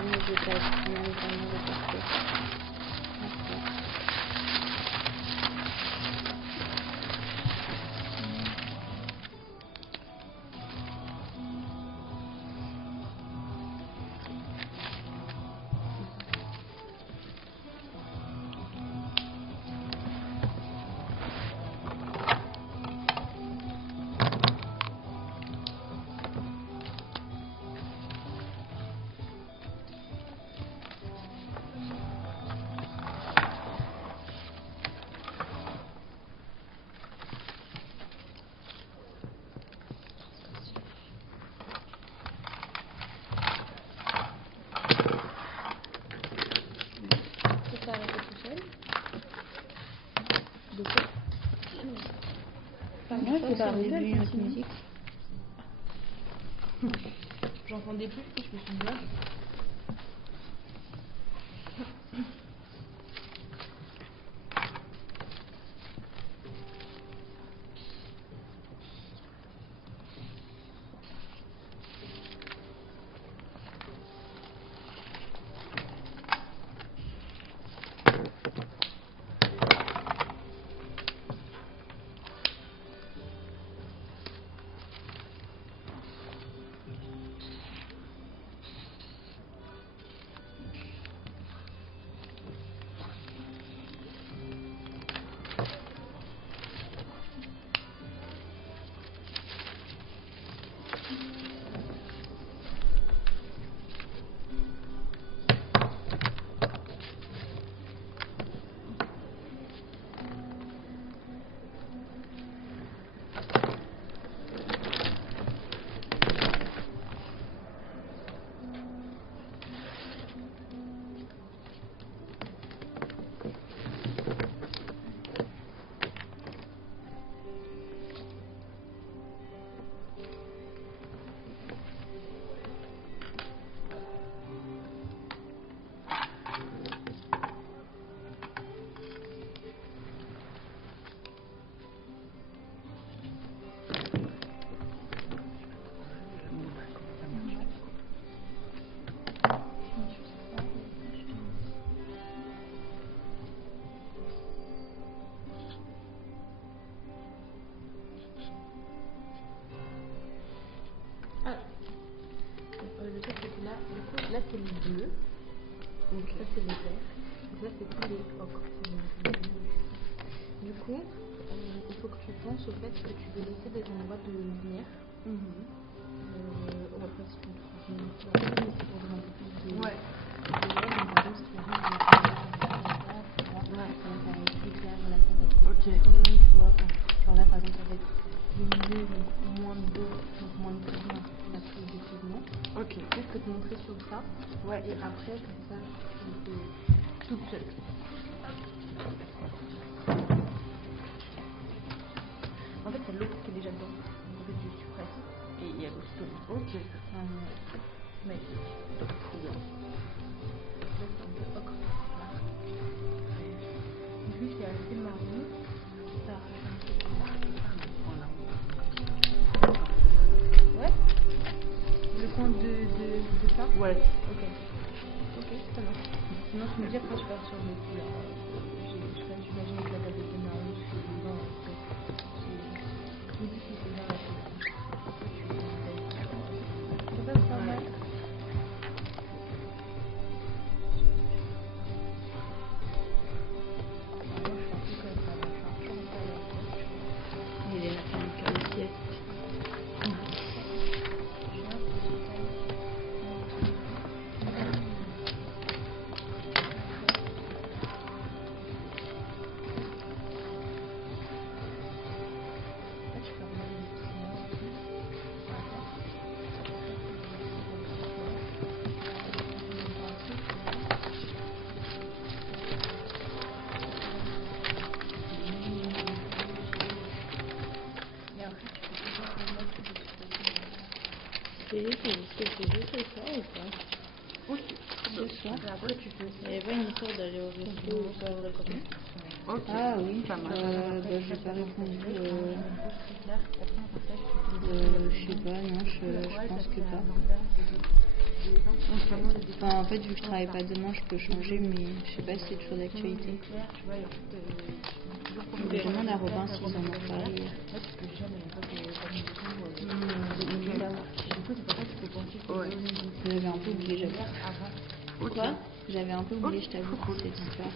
Oui, je tâche quand même vraiment de partir. C'est arrivé notre musique. J'entendais plus, je me suis dit là. Donc ça c'est les verts. Et ça c'est tous les ocres. Du coup, il faut que tu penses au fait que tu veux laisser des endroits de lumière. On va pas si tu trouves mais c'est pour donner un peu plus de... Ouais. Donc par exemple, si tu veux ça va être plus clair, là ça va être Ok. tu vois, genre là par exemple avec le milieu, donc moins de bleu, donc moins de pigments, là plus de pigments. Ok. Je peux te montrer sur ça. Ouais. Et après, comme ça, tu fais toute seule. En fait, c'est l'autre qui est déjà dedans. Donc en fait, je suis prête. Et il y a l'autre dedans. Ok. Mais trop bien. Là, c'est un peu ocre. Lui, c'est assez marron. Ça arrache un peu. Ouais. Le coin de ça. Ouais. Ok. Ok, ça marche. Sinon, tu me dis après, je vais sur le couleur. J'imagine que la table était marron, je suis dedans. Je me dis si c'est bien la chose. Ça passe pas mal. Moi, je suis un peu comme ça. Je suis un peu en taille. Il est là, c'est le sieste. C'est juste ça ou pas? Ok. Ce soir. Après, tu peux. Il n'y avait pas une histoire d'aller au resto ou pas au resto? Ok. Ah oui, Ça marche. j'ai pas répondu. Je sais pas, non, je pense que pas. Enfin, en fait, vu que je travaille pas demain, je peux changer, mais je sais pas si c'est toujours d'actualité. Je demande à Robin s'ils en ont parlé. J'avais un peu oublié, j'avoue. Quoi? J'avais un peu oublié, je t'avoue, cette histoire.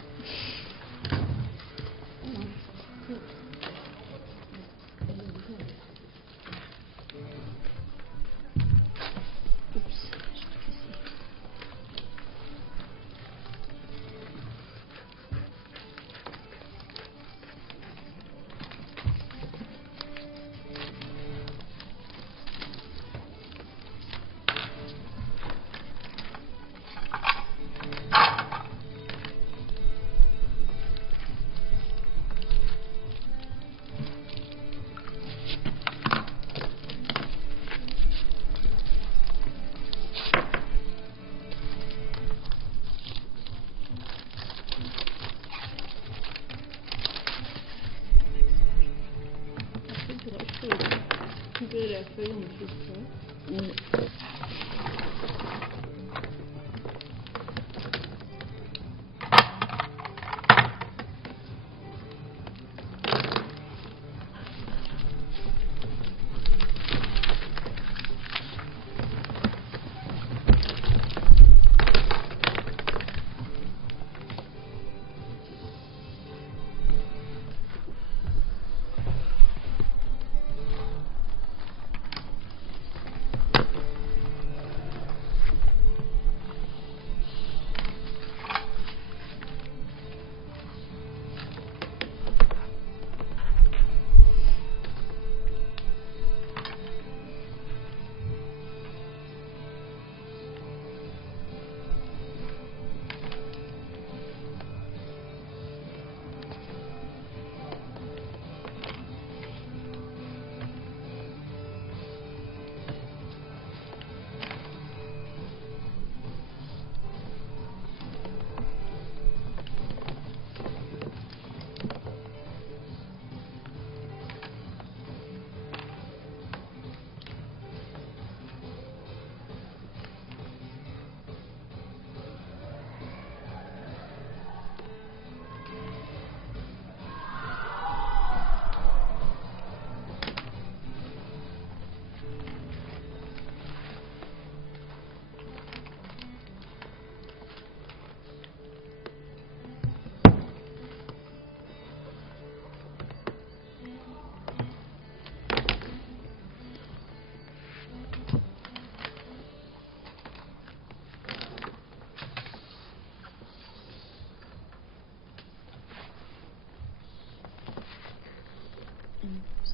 Couper la feuille, on fait ça.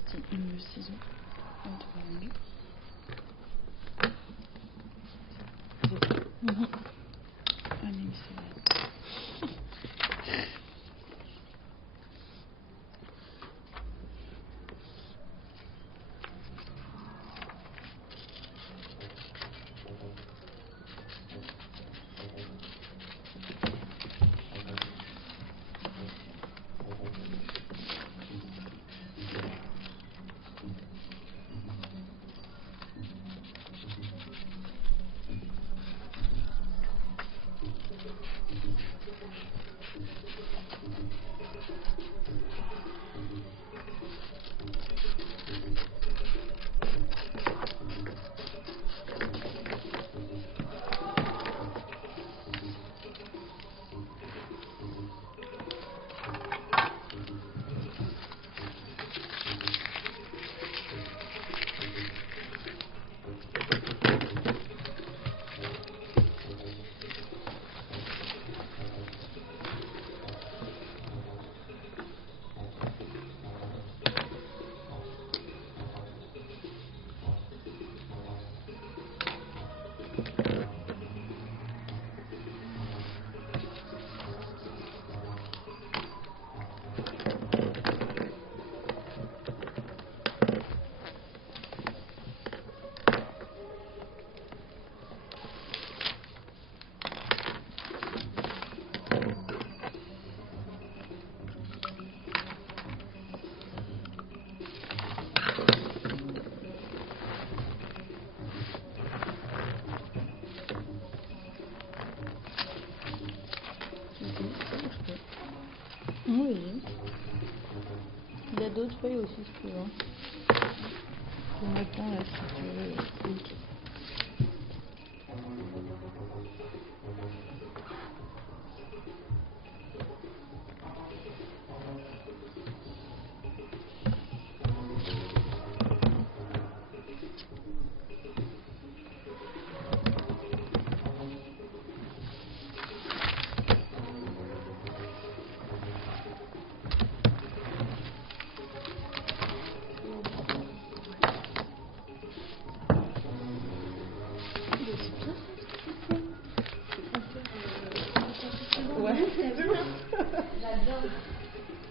sorti une saison en 3 minutes. Allez, c'est là. Oui. Il y a d'autres feuilles aussi, si tu veux. Je vais mettre là, si tu veux. Ok.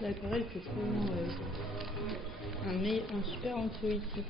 L'aquarelle, c'est vraiment un super anxiolytique.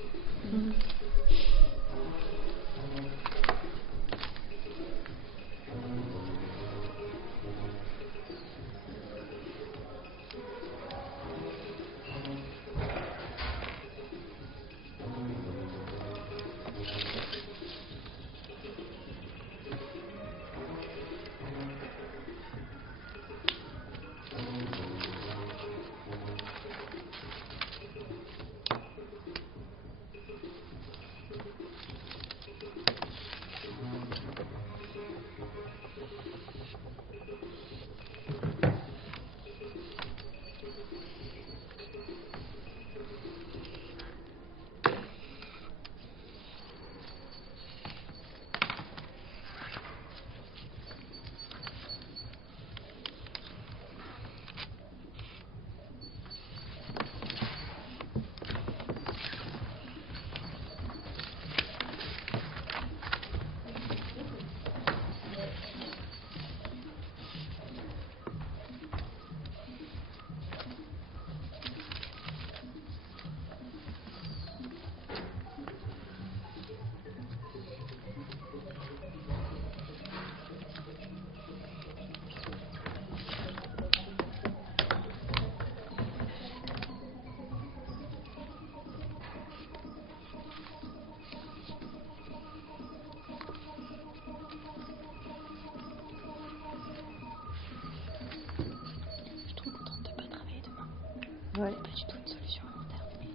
Ouais. Pas du tout de solution alimentaire, mais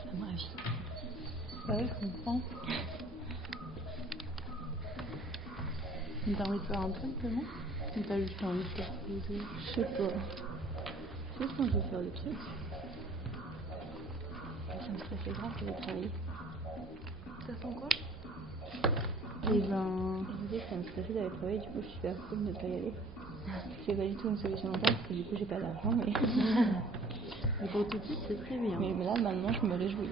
ça me ravit. Ouais, je comprends. T'as envie de faire un truc, vraiment? Ou t'as juste envie de te reposer? Je sais pas. Je sais qu'on peut faire des trucs. Ça me stressait grave d'aller travailler. Ça sent quoi? Et ben, je disais que ça me stressait d'aller travailler, du coup je suis super cool de ne pas y aller. C'est pas du tout une solution alimentaire parce que du coup j'ai pas d'argent, mais... Et pour tout de suite, c'est très bien. Mais là, maintenant, je me réjouis.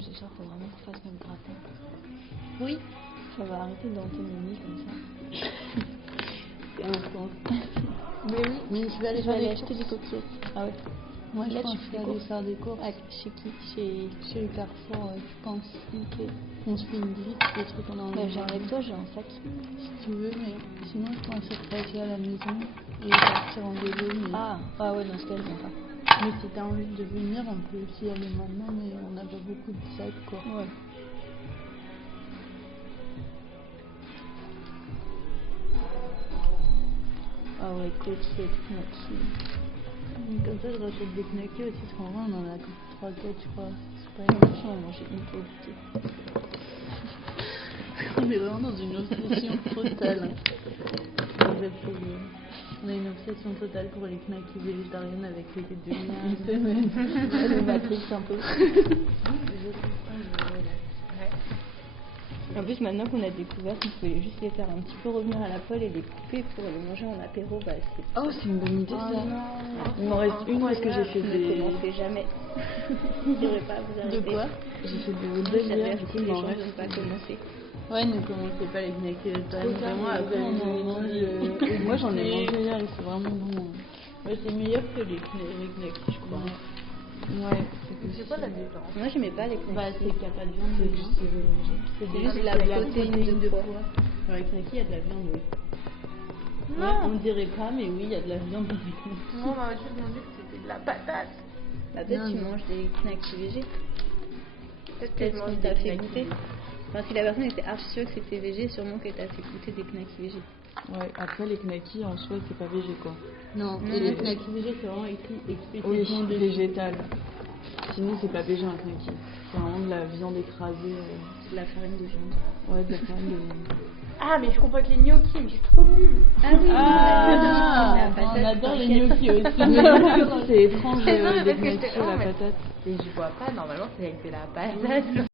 Ce soir, faut vraiment qu'on fasse notre gratin. Oui. Ça va arrêter d'antenniner comme ça. C'est intense. Mais oui. Mais je vais aller acheter des coquillettes. Ah ouais. Moi, je pense que je vais aller faire des courses. Chez qui? Chez Carrefour, je pense. Ok. On se fait une visite, des trucs qu'on a envie. J'ai avec toi, j'ai un sac. Si tu veux, mais sinon, je pensais rester à la maison et partir en vélo. Mais... Ah ouais, dans ce cas, je viens pas. Mais si t'as envie de venir, on peut aussi aller maintenant, mais on n'a pas beaucoup de sacs, quoi. Ouais. Ah ouais, coquillettes, knackis. Comme ça, je rachète des knackis aussi, parce qu'en vrai, on en a 3-4, je crois. C'est pas énorme, on va manger une pauvreté. On est vraiment dans une obsession totale. On a une obsession totale pour les knackis végétariennes avec les têtes de une semaine. Le Matrix un peu. En plus, maintenant qu'on a découvert qu'on pouvait juste les faire un petit peu revenir à la poêle et les couper pour les manger en apéro, bah c'est... Oh, c'est une bonne idée ça. Il m'en reste une parce que j'ai fait des... Ne commencez jamais. Je dirais pas vous arrêter. De quoi? J'ai fait des odeurs hier, du coup il m'en reste. Ne pas commencer. Ouais, ne commencez pas les knackis végétariennes. Vraiment, après on en mange... Moi j'en ai mangé hier et c'est vraiment bon. Ouais, c'est meilleur que les knackis, je crois. Ouais, c'est quoi la différence? Moi j'aimais pas les knackis. Bah c'est qu'il n'y a pas de viande dedans. C'est juste la protéine de poids. Dans les knackis il y a de la viande, oui. Non. Ouais, on dirait pas, mais oui, il y a de la viande dans les knackis. Non, on m'a juste demandé que c'était de la patate. Bah peut-être tu manges des knackis végés. Peut-être que je mange des knackis. Enfin, si la personne était archi sûre que c'était végé, sûrement qu'elle t'a fait goûter des knackis végés. Ouais, après les knackis en soi c'est pas végé quoi. Non, et les knackis végés c'est vraiment écrit explicitement végétal. Sinon c'est pas végé un knacki. C'est vraiment de la viande écrasée. C'est de la farine de viande. Ouais, de la farine de viande. Ah mais je comprends avec les gnocchis, mais c'est trop nul. Ah oui, on adore les gnocchis aussi. C'est étrange les knackis à la patate. Et je vois pas, normalement c'est avec de la patate.